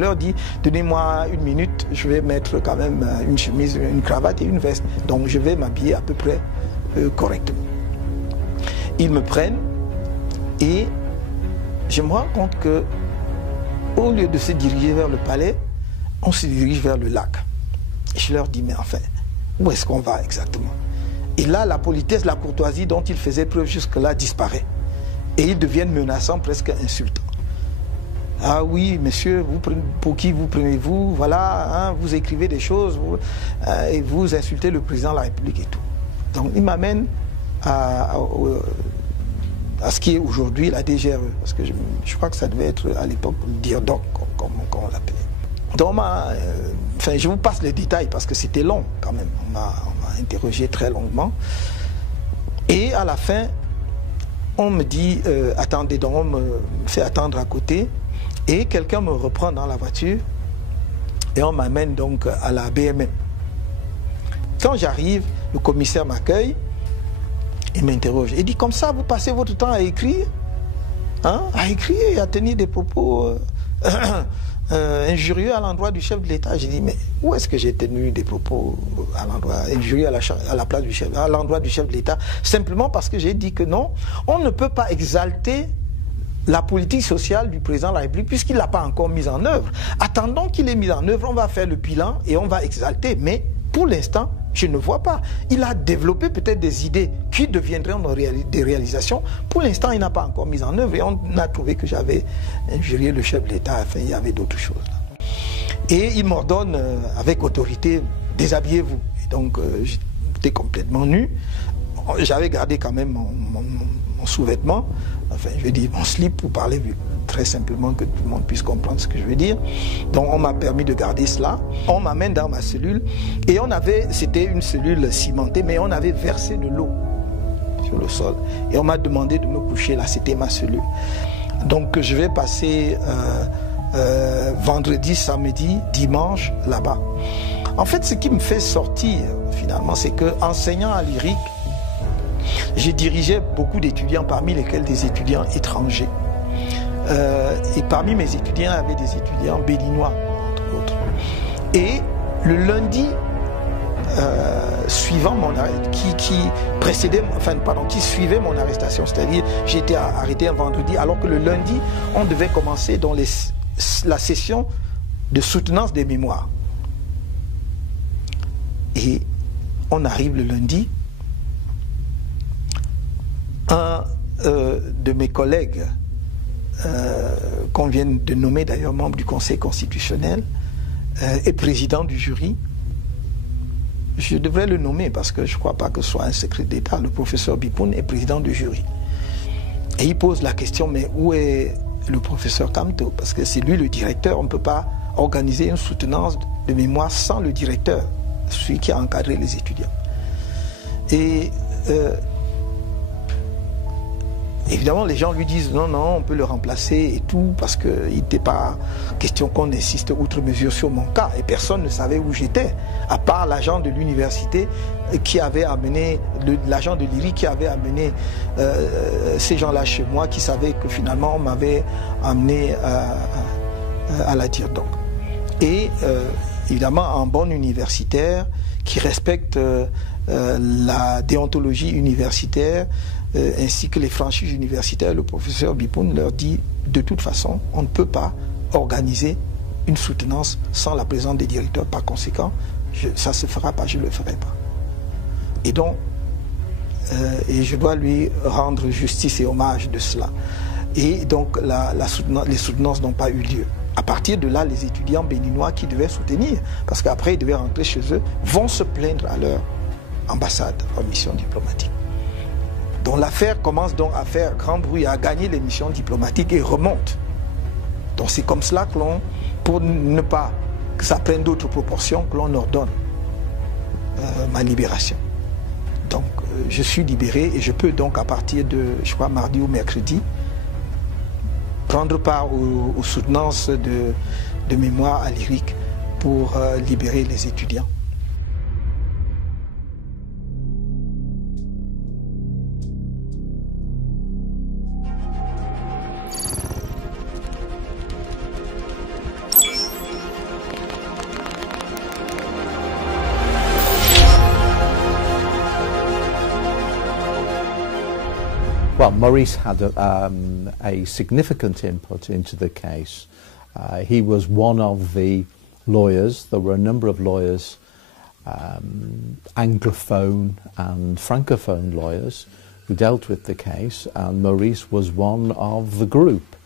leur dit, donnez-moi 1 minute, je vais mettre quand même une chemise, une cravate et une veste. Donc je vais m'habiller à peu près correctement. Ils me prennent et je me rends compte que au lieu de se diriger vers le palais, on se dirige vers le lac. Et je leur dis, mais enfin, où est-ce qu'on va exactement? Et là, la politesse, la courtoisie dont ils faisaient preuve jusque-là disparaît. Et ils deviennent menaçants, presque insultants. Ah oui, monsieur, pour qui vous prenez-vous? Voilà, hein, vous écrivez des choses et vous insultez le président de la République et tout. Donc il m'amène à ce qui est aujourd'hui la DGRE, parce que je crois que ça devait être à l'époque le DIRDOC, comme on l'appelait. Donc enfin, je vous passe les détails parce que c'était long quand même. On m'a interrogé très longuement. Et à la fin, on me dit, attendez, donc on me fait attendre à côté. Et quelqu'un me reprend dans la voiture et on m'amène donc à la BMM. Quand j'arrive, le commissaire m'accueille et m'interroge. Il dit, comme ça, vous passez votre temps à écrire, hein, à écrire et à tenir des propos injurieux à l'endroit du chef de l'État. J'ai dit, mais où est-ce que j'ai tenu des propos à l'endroit injurieux à la place du chef, à l'endroit du chef de l'État? Simplement parce que j'ai dit que non, on ne peut pas exalter la politique sociale du président de la République puisqu'il ne l'a pas encore mise en œuvre. Attendons qu'il ait mis en œuvre, on va faire le bilan et on va exalter. Mais pour l'instant, je ne vois pas. Il a développé peut-être des idées qui deviendraient des réalisations. Pour l'instant, il n'a pas encore mis en œuvre et on a trouvé que j'avais injurié le chef de l'État. Enfin, il y avait d'autres choses là. Et il m'ordonne avec autorité, déshabillez-vous. Et donc, j'étais complètement nu. J'avais gardé quand même mon sous-vêtement, enfin je vais dire mon slip pour parler très simplement que tout le monde puisse comprendre ce que je veux dire. Donc on m'a permis de garder cela. On m'amène dans ma cellule et c'était une cellule cimentée, mais on avait versé de l'eau sur le sol. Et on m'a demandé de me coucher là, c'était ma cellule. Donc je vais passer vendredi, samedi, dimanche là-bas. En fait, ce qui me fait sortir finalement, c'est que enseignant à lyrique, j'ai dirigé beaucoup d'étudiants, parmi lesquels des étudiants étrangers. Et parmi mes étudiants, il y avait des étudiants béninois, entre autres. Et le lundi suivant qui suivait mon arrestation, c'est-à-dire j'ai été arrêté un vendredi, alors que le lundi, on devait commencer dans la session de soutenance des mémoires. Et on arrive le lundi. Un de mes collègues, qu'on vient de nommer d'ailleurs membre du Conseil constitutionnel, est président du jury. Je devrais le nommer parce que je ne crois pas que ce soit un secret d'État. Le professeur Bipoun est président du jury. Et il pose la question, mais où est le professeur Kamto? Parce que c'est lui le directeur, on ne peut pas organiser une soutenance de mémoire sans le directeur, celui qui a encadré les étudiants. Et Évidemment, les gens lui disent non, non, on peut le remplacer et tout, parce qu'il n'était pas question qu'on insiste outre mesure sur mon cas. Et personne ne savait où j'étais, à part l'agent de l'université qui avait amené, l'agent de l'IRI qui avait amené ces gens-là chez moi, qui savaient que finalement on m'avait amené à la dire donc. Et évidemment, un bon universitaire qui respecte la déontologie universitaire, ainsi que les franchises universitaires, le professeur Bipoun leur dit de toute façon, on ne peut pas organiser une soutenance sans la présence des directeurs. Par conséquent, ça ne se fera pas, je ne le ferai pas. Et donc, et je dois lui rendre justice et hommage de cela. Et donc, les soutenances n'ont pas eu lieu. À partir de là, les étudiants béninois qui devaient soutenir, parce qu'après ils devaient rentrer chez eux, vont se plaindre à leur ambassade en mission diplomatique. Donc l'affaire commence donc à faire grand bruit, à gagner les missions diplomatiques et remonte. Donc c'est comme cela que l'on, pour ne pas que ça prenne d'autres proportions, que l'on ordonne ma libération. Donc je suis libéré et je peux donc à partir de, je crois, mardi ou mercredi, prendre part aux soutenances de mémoire à lyrique pour libérer les étudiants. Well, Maurice had a significant input into the case. He was one of the lawyers. There were a number of lawyers, Anglophone and Francophone lawyers, who dealt with the case, and Maurice was one of the group.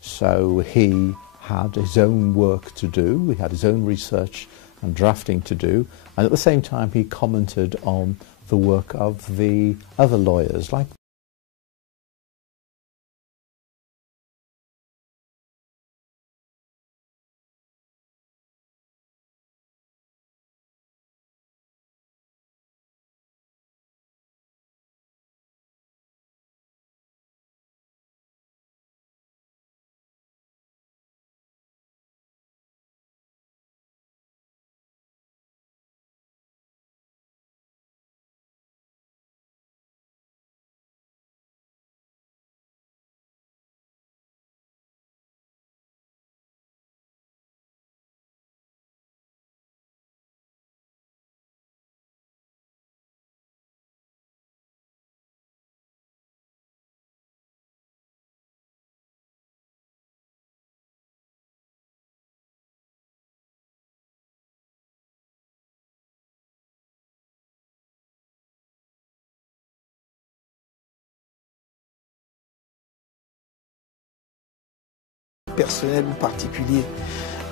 So he had his own work to do, he had his own research and drafting to do, and at the same time he commented on the work of the other lawyers, like personnel ou particulier.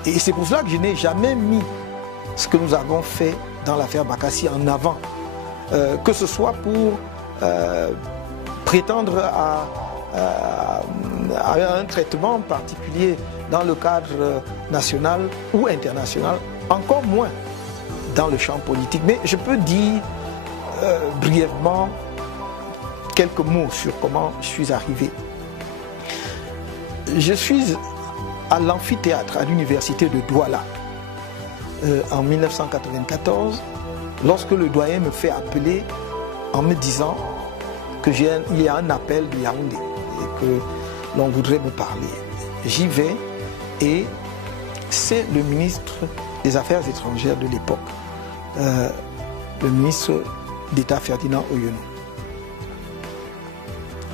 Et c'est pour cela que je n'ai jamais mis ce que nous avons fait dans l'affaire Bakassi en avant, que ce soit pour prétendre à un traitement particulier dans le cadre national ou international, encore moins dans le champ politique. Mais je peux dire brièvement quelques mots sur comment je suis arrivé. Je suis à l'amphithéâtre à l'université de Douala en 1994, lorsque le doyen me fait appeler en me disant qu'il y a un appel de Yaoundé et que l'on voudrait me parler. J'y vais et c'est le ministre des Affaires étrangères de l'époque, le ministre d'État Ferdinand Oyono,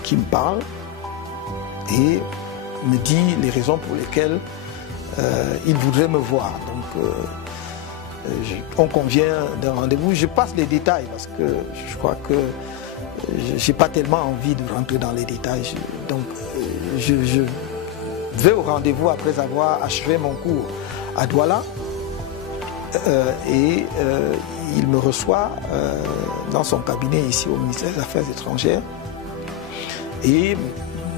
qui me parle et me dit les raisons pour lesquelles il voudrait me voir. Donc on convient d'un rendez-vous. Je passe les détails parce que je crois que je n'ai pas tellement envie de rentrer dans les détails. Donc je vais au rendez-vous après avoir achevé mon cours à Douala et il me reçoit dans son cabinet ici au ministère des Affaires étrangères et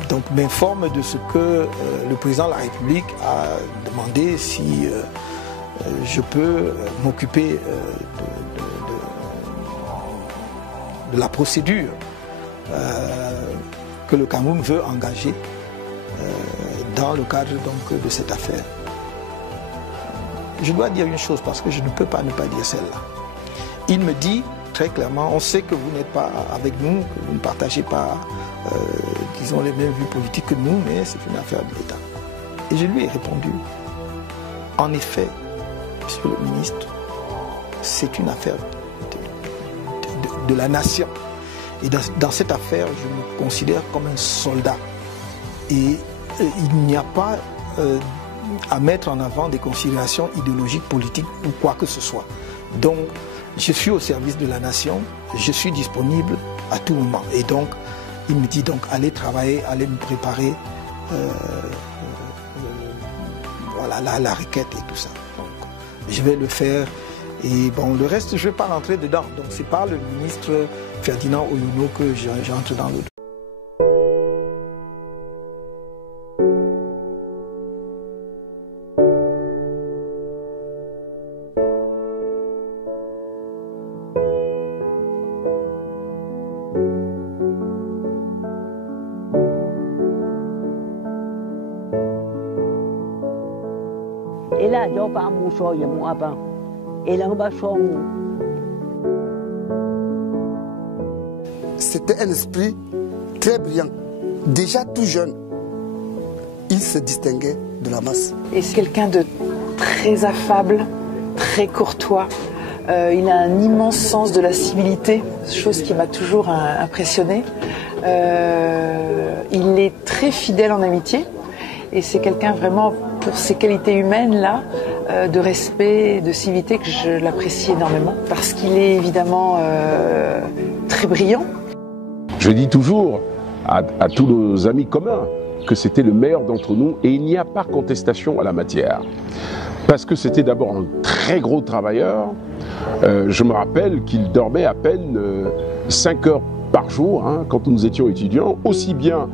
donc m'informe de ce que le président de la République a demandé si je peux m'occuper de la procédure que le Cameroun veut engager dans le cadre donc, de cette affaire. Je dois dire une chose parce que je ne peux pas ne pas dire celle-là. Il me dit très clairement, on sait que vous n'êtes pas avec nous, que vous ne partagez pas, disons, les mêmes vues politiques que nous, mais c'est une affaire de l'État. Et je lui ai répondu, en effet, monsieur le ministre, c'est une affaire de la nation. Et dans cette affaire, je me considère comme un soldat. Et il n'y a pas à mettre en avant des considérations idéologiques, politiques ou quoi que ce soit. Donc, je suis au service de la nation, je suis disponible à tout moment. Et donc, il me dit donc, allez travailler, allez me préparer voilà, la requête et tout ça. Donc, je vais le faire. Et bon, le reste, je ne vais pas rentrer dedans. Donc, c'est par le ministre Ferdinand Oyono que j'entre dans le... C'était un esprit très brillant. Déjà tout jeune, il se distinguait de la masse. Et c'est quelqu'un de très affable, très courtois. Il a un immense sens de la civilité, chose qui m'a toujours impressionné. Il est très fidèle en amitié. Et c'est quelqu'un vraiment, pour ses qualités humaines-là, de respect, de civilité, que je l'apprécie énormément. Parce qu'il est évidemment très brillant. Je dis toujours à tous nos amis communs que c'était le meilleur d'entre nous et il n'y a pas contestation à la matière. Parce que c'était d'abord un très gros travailleur. Je me rappelle qu'il dormait à peine 5 heures par jour hein, quand nous étions étudiants, aussi bien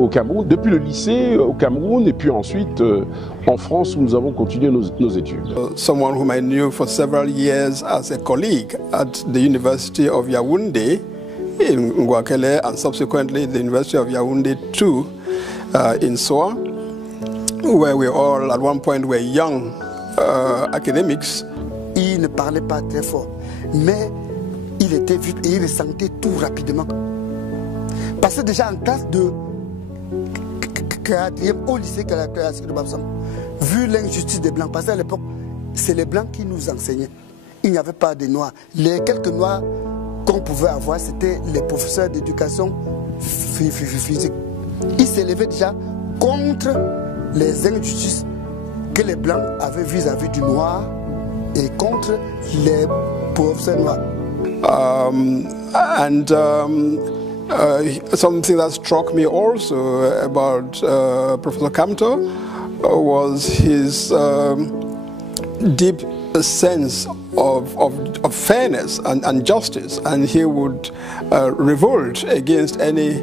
au Cameroun, depuis le lycée au Cameroun et puis ensuite en France où nous avons continué nos études. Someone whom I knew for several years as a colleague at the University of Yaoundé in Ngouakele and subsequently the University of Yaoundé too in Soa, where we all at one point were young academics. Il ne parlait pas très fort, mais il était vite et il ressentait tout rapidement. Parce que déjà en classe de 4e au lycée de Bafoussam, vu l'injustice des Blancs, parce qu'à l'époque, c'est les Blancs qui nous enseignaient. Il n'y avait pas de Noirs. Les quelques Noirs qu'on pouvait avoir, c'était les professeurs d'éducation physique. Ils s'élevaient déjà contre les injustices que les Blancs avaient vis-à-vis du Noir et contre les professeurs noirs. Something that struck me also about Professor Kamto was his deep sense of fairness and justice, and he would revolt against any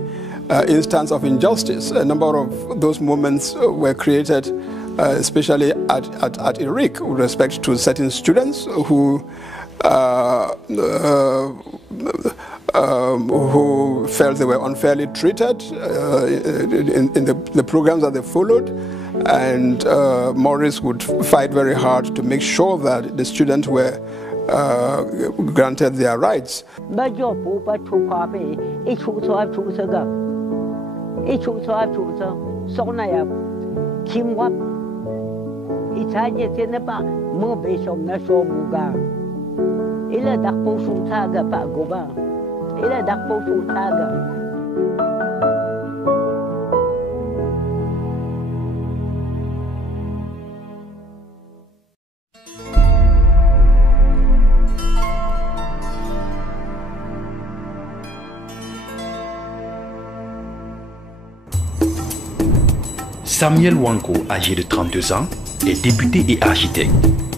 instance of injustice. A number of those moments were created especially at IRIC with respect to certain students who felt they were unfairly treated in the programs that they followed, and Maurice would fight very hard to make sure that the students were granted their rights. Samuel Wanko, âgé de 32 ans, est député et architecte.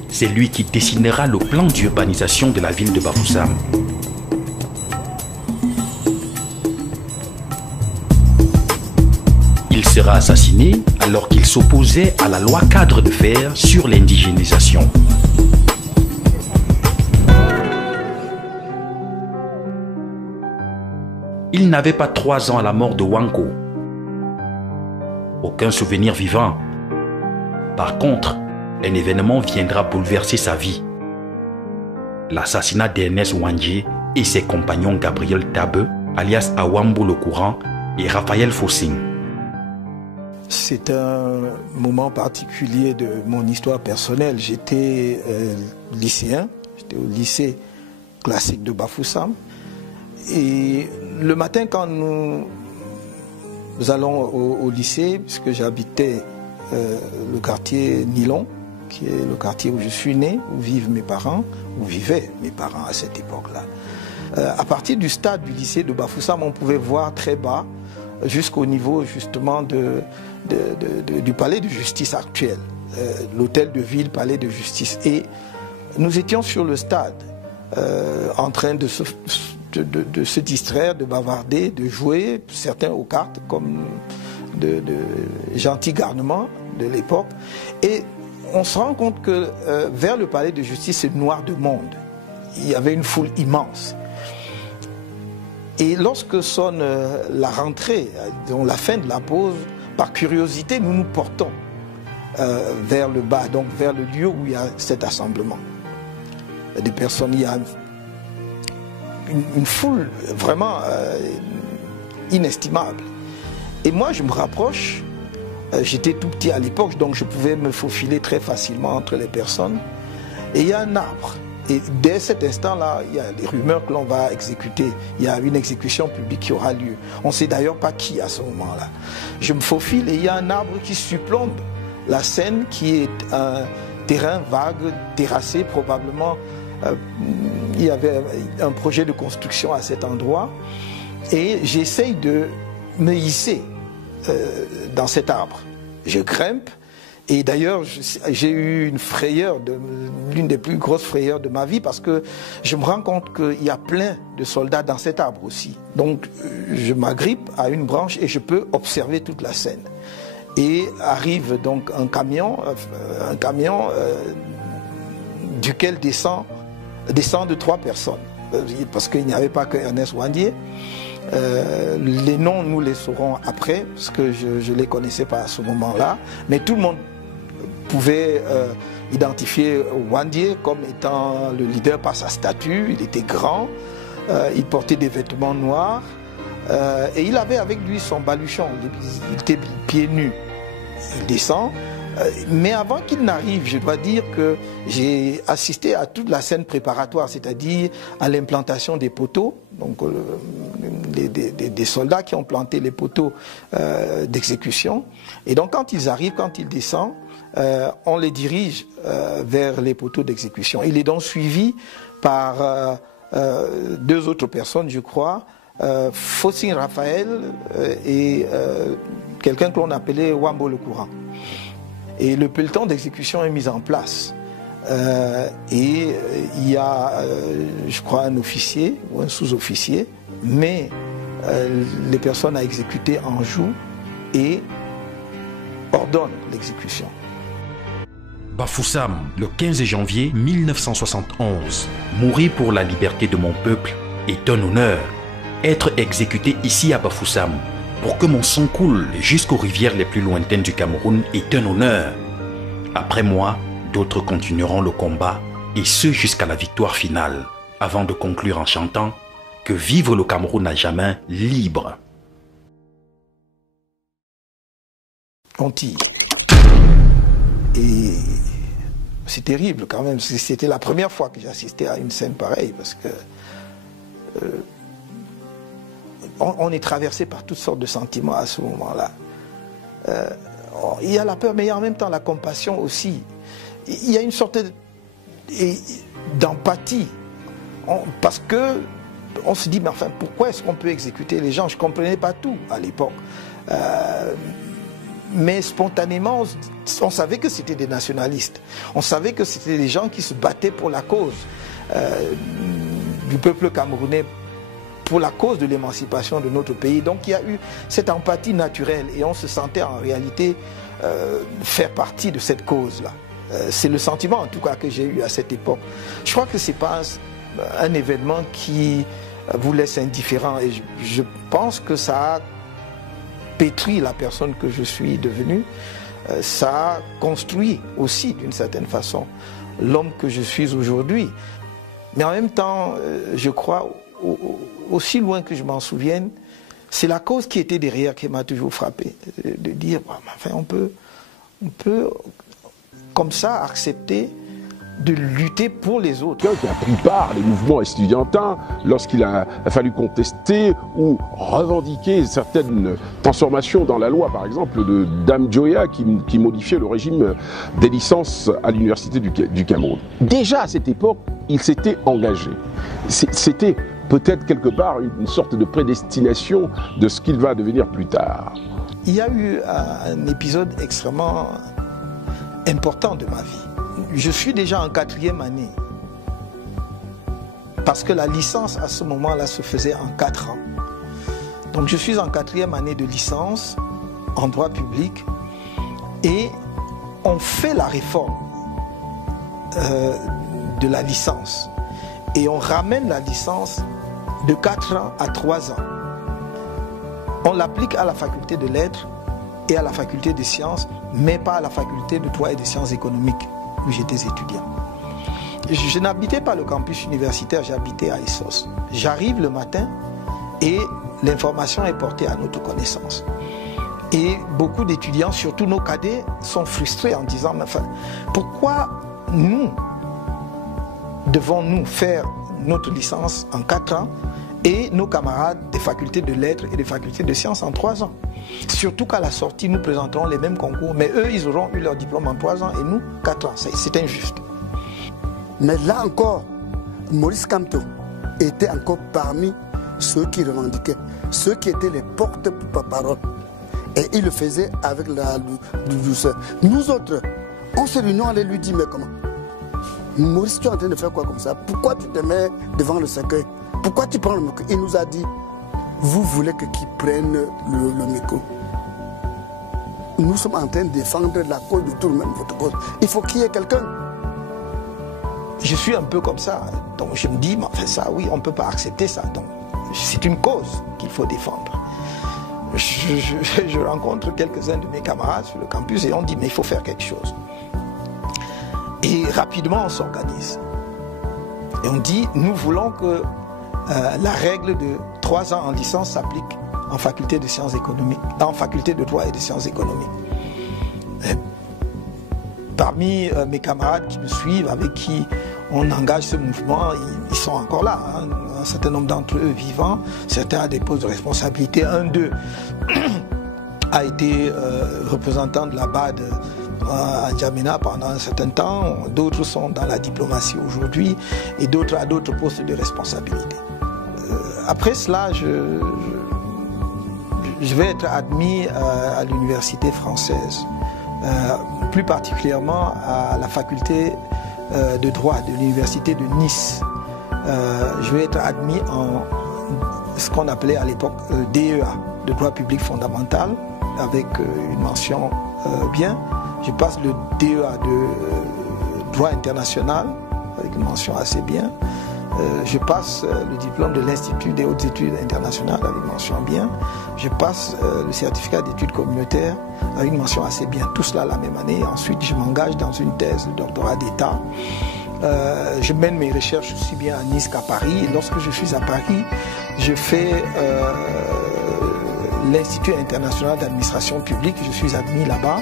C'est lui qui dessinera le plan d'urbanisation de la ville de Bafoussam. Il sera assassiné alors qu'il s'opposait à la loi cadre de fer sur l'indigénisation. il n'avait pas 3 ans à la mort de Wanko. Aucun souvenir vivant. Par contre, un événement viendra bouleverser sa vie. L'assassinat d'Ernest Ouandié et ses compagnons Gabriel Tabe, alias Awambo le Courant, et Raphaël Fossing. C'est un moment particulier de mon histoire personnelle. J'étais lycéen, j'étais au lycée classique de Bafoussam. Et le matin, quand nous allons au lycée, puisque j'habitais le quartier Nilon, qui est le quartier où je suis né, où vivent mes parents, où vivaient mes parents à cette époque-là. À partir du stade du lycée de Bafoussam, on pouvait voir très bas, jusqu'au niveau justement du palais de justice actuel, l'hôtel de ville, palais de justice. Et nous étions sur le stade, en train de se distraire, de bavarder, de jouer, certains aux cartes, comme de gentils garnements de l'époque. Et on se rend compte que vers le palais de justice, c'est noir de monde. Il y avait une foule immense. Et lorsque sonne la rentrée, donc la fin de la pause, par curiosité, nous nous portons vers le bas, donc vers le lieu où il y a cet assemblement. Des personnes, il y a une foule vraiment inestimable. Et moi, je me rapproche, j'étais tout petit à l'époque, donc je pouvais me faufiler très facilement entre les personnes. Et il y a un arbre. Et dès cet instant-là, il y a des rumeurs que l'on va exécuter. Il y a une exécution publique qui aura lieu. On ne sait d'ailleurs pas qui à ce moment-là. Je me faufile et il y a un arbre qui surplombe la scène, qui est un terrain vague, terrassé probablement. Il y avait un projet de construction à cet endroit. Et j'essaye de me hisser dans cet arbre. Je grimpe. Et d'ailleurs, j'ai eu une frayeur, l'une des plus grosses frayeurs de ma vie, parce que je me rends compte qu'il y a plein de soldats dans cet arbre aussi. Donc, je m'agrippe à une branche et je peux observer toute la scène. Et arrive donc un camion duquel descendent 3 personnes, parce qu'il n'y avait pas que Ernest Ouandié. Les noms, nous les saurons après, parce que je ne les connaissais pas à ce moment-là, mais tout le monde pouvait identifier Ouandié comme étant le leader par sa statue. Il était grand, il portait des vêtements noirs et il avait avec lui son baluchon, il était pieds nus. Il descend, mais avant qu'il n'arrive, je dois dire que j'ai assisté à toute la scène préparatoire, c'est-à-dire à l'implantation des poteaux, donc des soldats qui ont planté les poteaux d'exécution. Et donc quand ils arrivent, quand ils descendent, on les dirige vers les poteaux d'exécution. Il est donc suivi par 2 autres personnes, je crois, Fossing Raphaël et quelqu'un que l'on appelait Wambo le Courant. Et le peloton d'exécution est mis en place. Et il y a, je crois, un officier ou un sous-officier, mais les personnes à exécuter en jouent et ordonnent l'exécution. Bafoussam, le 15 janvier 1971. Mourir pour la liberté de mon peuple est un honneur. Être exécuté ici à Bafoussam pour que mon sang coule jusqu'aux rivières les plus lointaines du Cameroun est un honneur. Après moi, d'autres continueront le combat, et ce jusqu'à la victoire finale, avant de conclure en chantant « Que vive le Cameroun à jamais libre ». On tire. Et c'est terrible quand même, c'était la première fois que j'assistais à une scène pareille, parce que on est traversé par toutes sortes de sentiments à ce moment-là. Il y a la peur, mais il y a en même temps la compassion aussi. Il y a une sorte d'empathie, parce que on se dit, mais enfin, pourquoi est-ce qu'on peut exécuter les gens? Je ne comprenais pas tout à l'époque. Mais spontanément, on savait que c'était des nationalistes. On savait que c'était des gens qui se battaient pour la cause du peuple camerounais, pour la cause de l'émancipation de notre pays. Donc il y a eu cette empathie naturelle et on se sentait en réalité faire partie de cette cause-là. C'est le sentiment en tout cas que j'ai eu à cette époque. Je crois que ce n'est pas un événement qui vous laisse indifférent. Et je pense que ça a pétri la personne que je suis devenu. Ça a construit aussi, d'une certaine façon, l'homme que je suis aujourd'hui. Mais en même temps, je crois, aussi loin que je m'en souvienne, c'est la cause qui était derrière qui m'a toujours frappé. De dire, enfin, on peut comme ça accepter de lutter pour les autres. Quelqu'un qui a pris part à des mouvements estudiantins lorsqu'il a fallu contester ou revendiquer certaines transformations dans la loi, par exemple de Dame Joya qui modifiait le régime des licences à l'université du Cameroun. Déjà à cette époque, il s'était engagé. C'était peut-être quelque part une sorte de prédestination de ce qu'il va devenir plus tard. Il y a eu un épisode extrêmement important de ma vie. Je suis déjà en 4e année, parce que la licence à ce moment-là se faisait en 4 ans. Donc je suis en 4e année de licence en droit public et on fait la réforme de la licence et on ramène la licence de 4 ans à 3 ans. On l'applique à la faculté de lettres et à la faculté des sciences, mais pas à la faculté de droit et des sciences économiques où j'étais étudiant. Je n'habitais pas le campus universitaire, j'habitais à Essos. J'arrive le matin et l'information est portée à notre connaissance. Et beaucoup d'étudiants, surtout nos cadets, sont frustrés en disant mais enfin, pourquoi nous devons-nous faire notre licence en 4 ans et nos camarades des facultés de lettres et des facultés de sciences en 3 ans. Surtout qu'à la sortie, nous présenterons les mêmes concours, mais eux, ils auront eu leur diplôme en 3 ans et nous, 4 ans. C'est injuste. Mais là encore, Maurice Kamto était encore parmi ceux qui revendiquaient, ceux qui étaient les porte-parole. Et il le faisait avec la douceur. Nous autres, on se réunit, on allait lui dire, mais comment? Maurice, tu es en train de faire quoi comme ça? Pourquoi tu te mets devant le cercueil? Pourquoi tu prends le micro? Il nous a dit, vous voulez que qui prenne le micro? Nous sommes en train de défendre la cause de tout le monde, votre cause. Il faut qu'il y ait quelqu'un. Je suis un peu comme ça. Donc je me dis, mais enfin ça, oui, on ne peut pas accepter ça. Donc c'est une cause qu'il faut défendre. Je rencontre quelques-uns de mes camarades sur le campus et on dit, mais il faut faire quelque chose. Et rapidement, on s'organise. Et on dit, nous voulons que la règle de 3 ans en licence s'applique en faculté de sciences économiques, en faculté de droit et de sciences économiques. Et parmi mes camarades qui me suivent, avec qui on engage ce mouvement, ils sont encore là. Hein. Un certain nombre d'entre eux vivants, certains à des postes de responsabilité. Un d'eux a été représentant de la BAD à N'Djamena pendant un certain temps. D'autres sont dans la diplomatie aujourd'hui et d'autres à d'autres postes de responsabilité. Après cela, je vais être admis à l'université française, plus particulièrement à la faculté de droit de l'université de Nice. Je vais être admis en ce qu'on appelait à l'époque DEA, de droit public fondamental, avec une mention bien. Je passe le DEA de droit international, avec une mention assez bien. Je passe le diplôme de l'Institut des hautes études internationales avec mention bien. Je passe le certificat d'études communautaires avec une mention assez bien. Tout cela la même année. Ensuite, je m'engage dans une thèse de doctorat d'État. Je mène mes recherches aussi bien à Nice qu'à Paris. Et lorsque je suis à Paris, je fais l'Institut international d'administration publique. Je suis admis là-bas.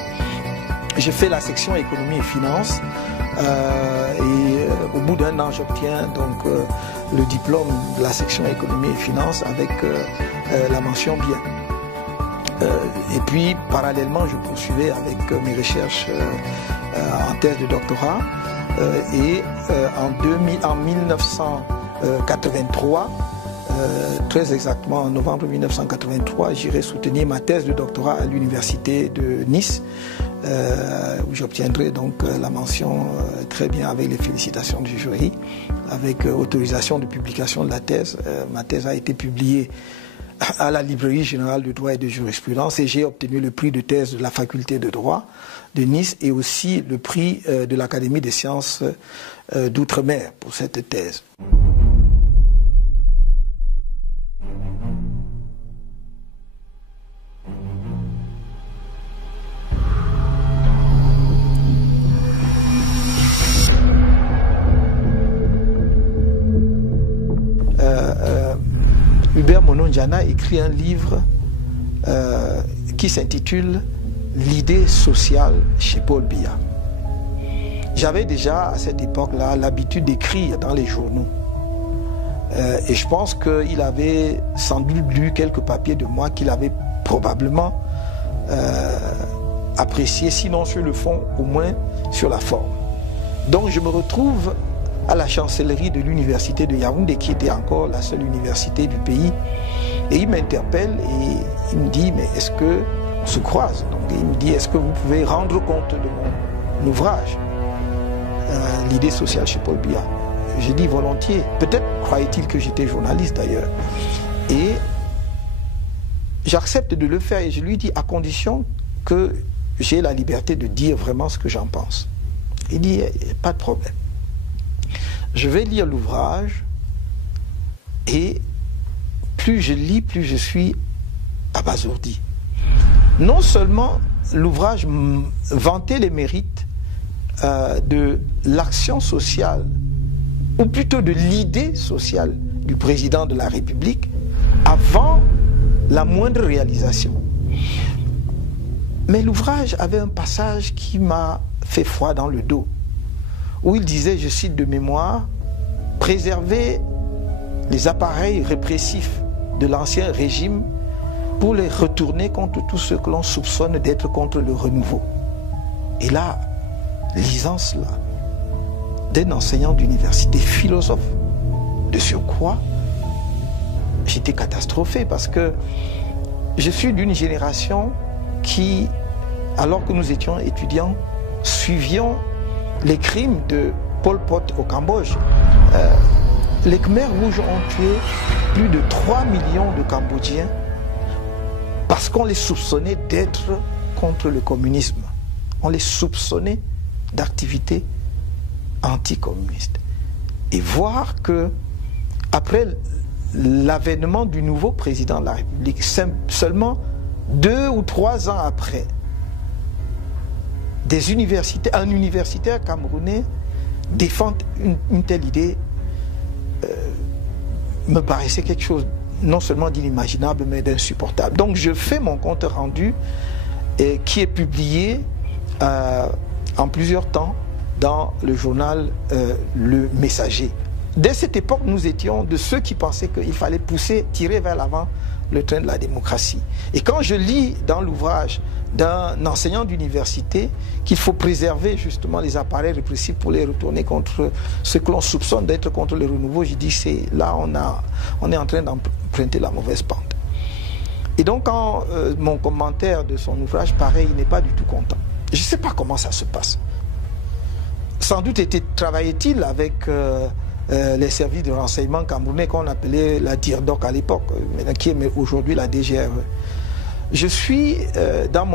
Je fais la section économie et finances. Et au bout d'un an, j'obtiens donc le diplôme de la section économie et finances avec la mention bien. Et puis, parallèlement, je poursuivais avec mes recherches en thèse de doctorat. Et en 1983, très exactement en novembre 1983, j'irai soutenir ma thèse de doctorat à l'université de Nice, où j'obtiendrai donc la mention très bien avec les félicitations du jury, avec autorisation de publication de la thèse. Ma thèse a été publiée à la Librairie générale de droit et de jurisprudence et j'ai obtenu le prix de thèse de la faculté de droit de Nice et aussi le prix de l'Académie des sciences. d'outre-mer pour cette thèse. Hubert Monondiana a écrit un livre qui s'intitule « L'idée sociale chez Paul Biya ». J'avais déjà à cette époque-là l'habitude d'écrire dans les journaux. Et je pense qu'il avait sans doute lu quelques papiers de moi qu'il avait probablement apprécié, sinon sur le fond, au moins sur la forme. Donc je me retrouve à la chancellerie de l'université de Yaoundé, qui était encore la seule université du pays. Et il m'interpelle et il me dit, mais est-ce que on se croise? Donc il me dit, est-ce que vous pouvez rendre compte de mon ouvrage, l'idée sociale chez Paul Biya? J'ai dit volontiers. Peut-être croyait-il que j'étais journaliste d'ailleurs. Et j'accepte de le faire et je lui dis à condition que j'ai la liberté de dire vraiment ce que j'en pense. Il dit, pas de problème. Je vais lire l'ouvrage et plus je lis, plus je suis abasourdi. Non seulement l'ouvrage vantait les mérites de l'action sociale, ou plutôt de l'idée sociale du président de la République avant la moindre réalisation. Mais l'ouvrage avait un passage qui m'a fait froid dans le dos, où il disait, je cite de mémoire, « Préserver les appareils répressifs de l'ancien régime pour les retourner contre tous ceux que l'on soupçonne d'être contre le renouveau. » Et là, lisant cela, d'un enseignant d'université, philosophe, de surcroît, j'étais catastrophé parce que je suis d'une génération qui, alors que nous étions étudiants, suivions les crimes de Pol Pot au Cambodge. Les Khmers rouges ont tué plus de 3 millions de Cambodgiens parce qu'on les soupçonnait d'être contre le communisme. On les soupçonnait d'activités anticommunistes. Et voir que, après l'avènement du nouveau président de la République, seulement 2 ou 3 ans après, un universitaire camerounais défend une telle idée me paraissait quelque chose non seulement d'inimaginable mais d'insupportable. Donc je fais mon compte rendu qui est publié en plusieurs temps dans le journal Le Messager. Dès cette époque, nous étions de ceux qui pensaient qu'il fallait tirer vers l'avant le train de la démocratie. Et quand je lis dans l'ouvrage d'un enseignant d'université qu'il faut préserver justement les appareils répressifs pour les retourner contre ce que l'on soupçonne d'être contre le renouveau, je dis c'est là on est en train d'emprunter la mauvaise pente. Et donc quand mon commentaire de son ouvrage, pareil, il n'est pas du tout content. Je ne sais pas comment ça se passe. Sans doute travaillait-il avec les services de renseignement camerounais qu'on appelait la DIRDOC à l'époque, qui est aujourd'hui la DGRE. Je suis dans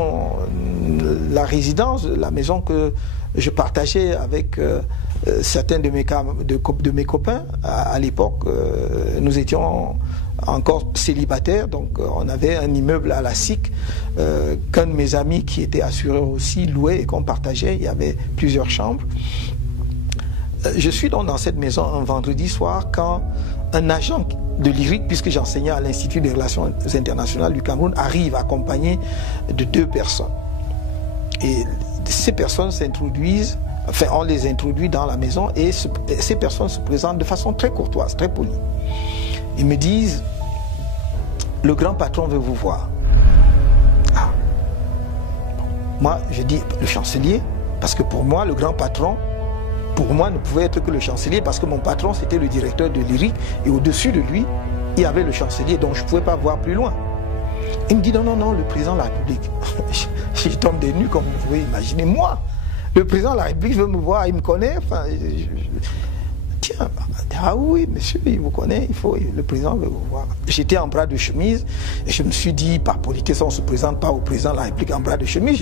la résidence, la maison que je partageais avec certains de mes copains. À l'époque, nous étions encore célibataires, donc on avait un immeuble à la SIC qu'un de mes amis qui était assureur aussi louait et qu'on partageait. Il y avait plusieurs chambres. Je suis donc dans cette maison un vendredi soir quand un agent de l'IRIC, puisque j'enseignais à l'Institut des Relations Internationales du Cameroun, arrive accompagné de 2 personnes. Et ces personnes s'introduisent, enfin on les introduit dans la maison et ces personnes se présentent de façon très courtoise, très polie. Ils me disent, le grand patron veut vous voir. Ah. Moi je dis, le chancelier, parce que pour moi le grand patron, pour moi, ne pouvait être que le chancelier parce que mon patron, c'était le directeur de l'IRIC et au-dessus de lui, il y avait le chancelier, donc je ne pouvais pas voir plus loin. Il me dit, non, non, non, le président de la République. Je tombe des nues, comme vous pouvez imaginer. Moi, le président de la République veut me voir, il me connaît. Enfin, tiens, ah oui, monsieur, il vous connaît, le président veut vous voir. J'étais en bras de chemise et je me suis dit, par politesse, on ne se présente pas au président de la République en bras de chemise.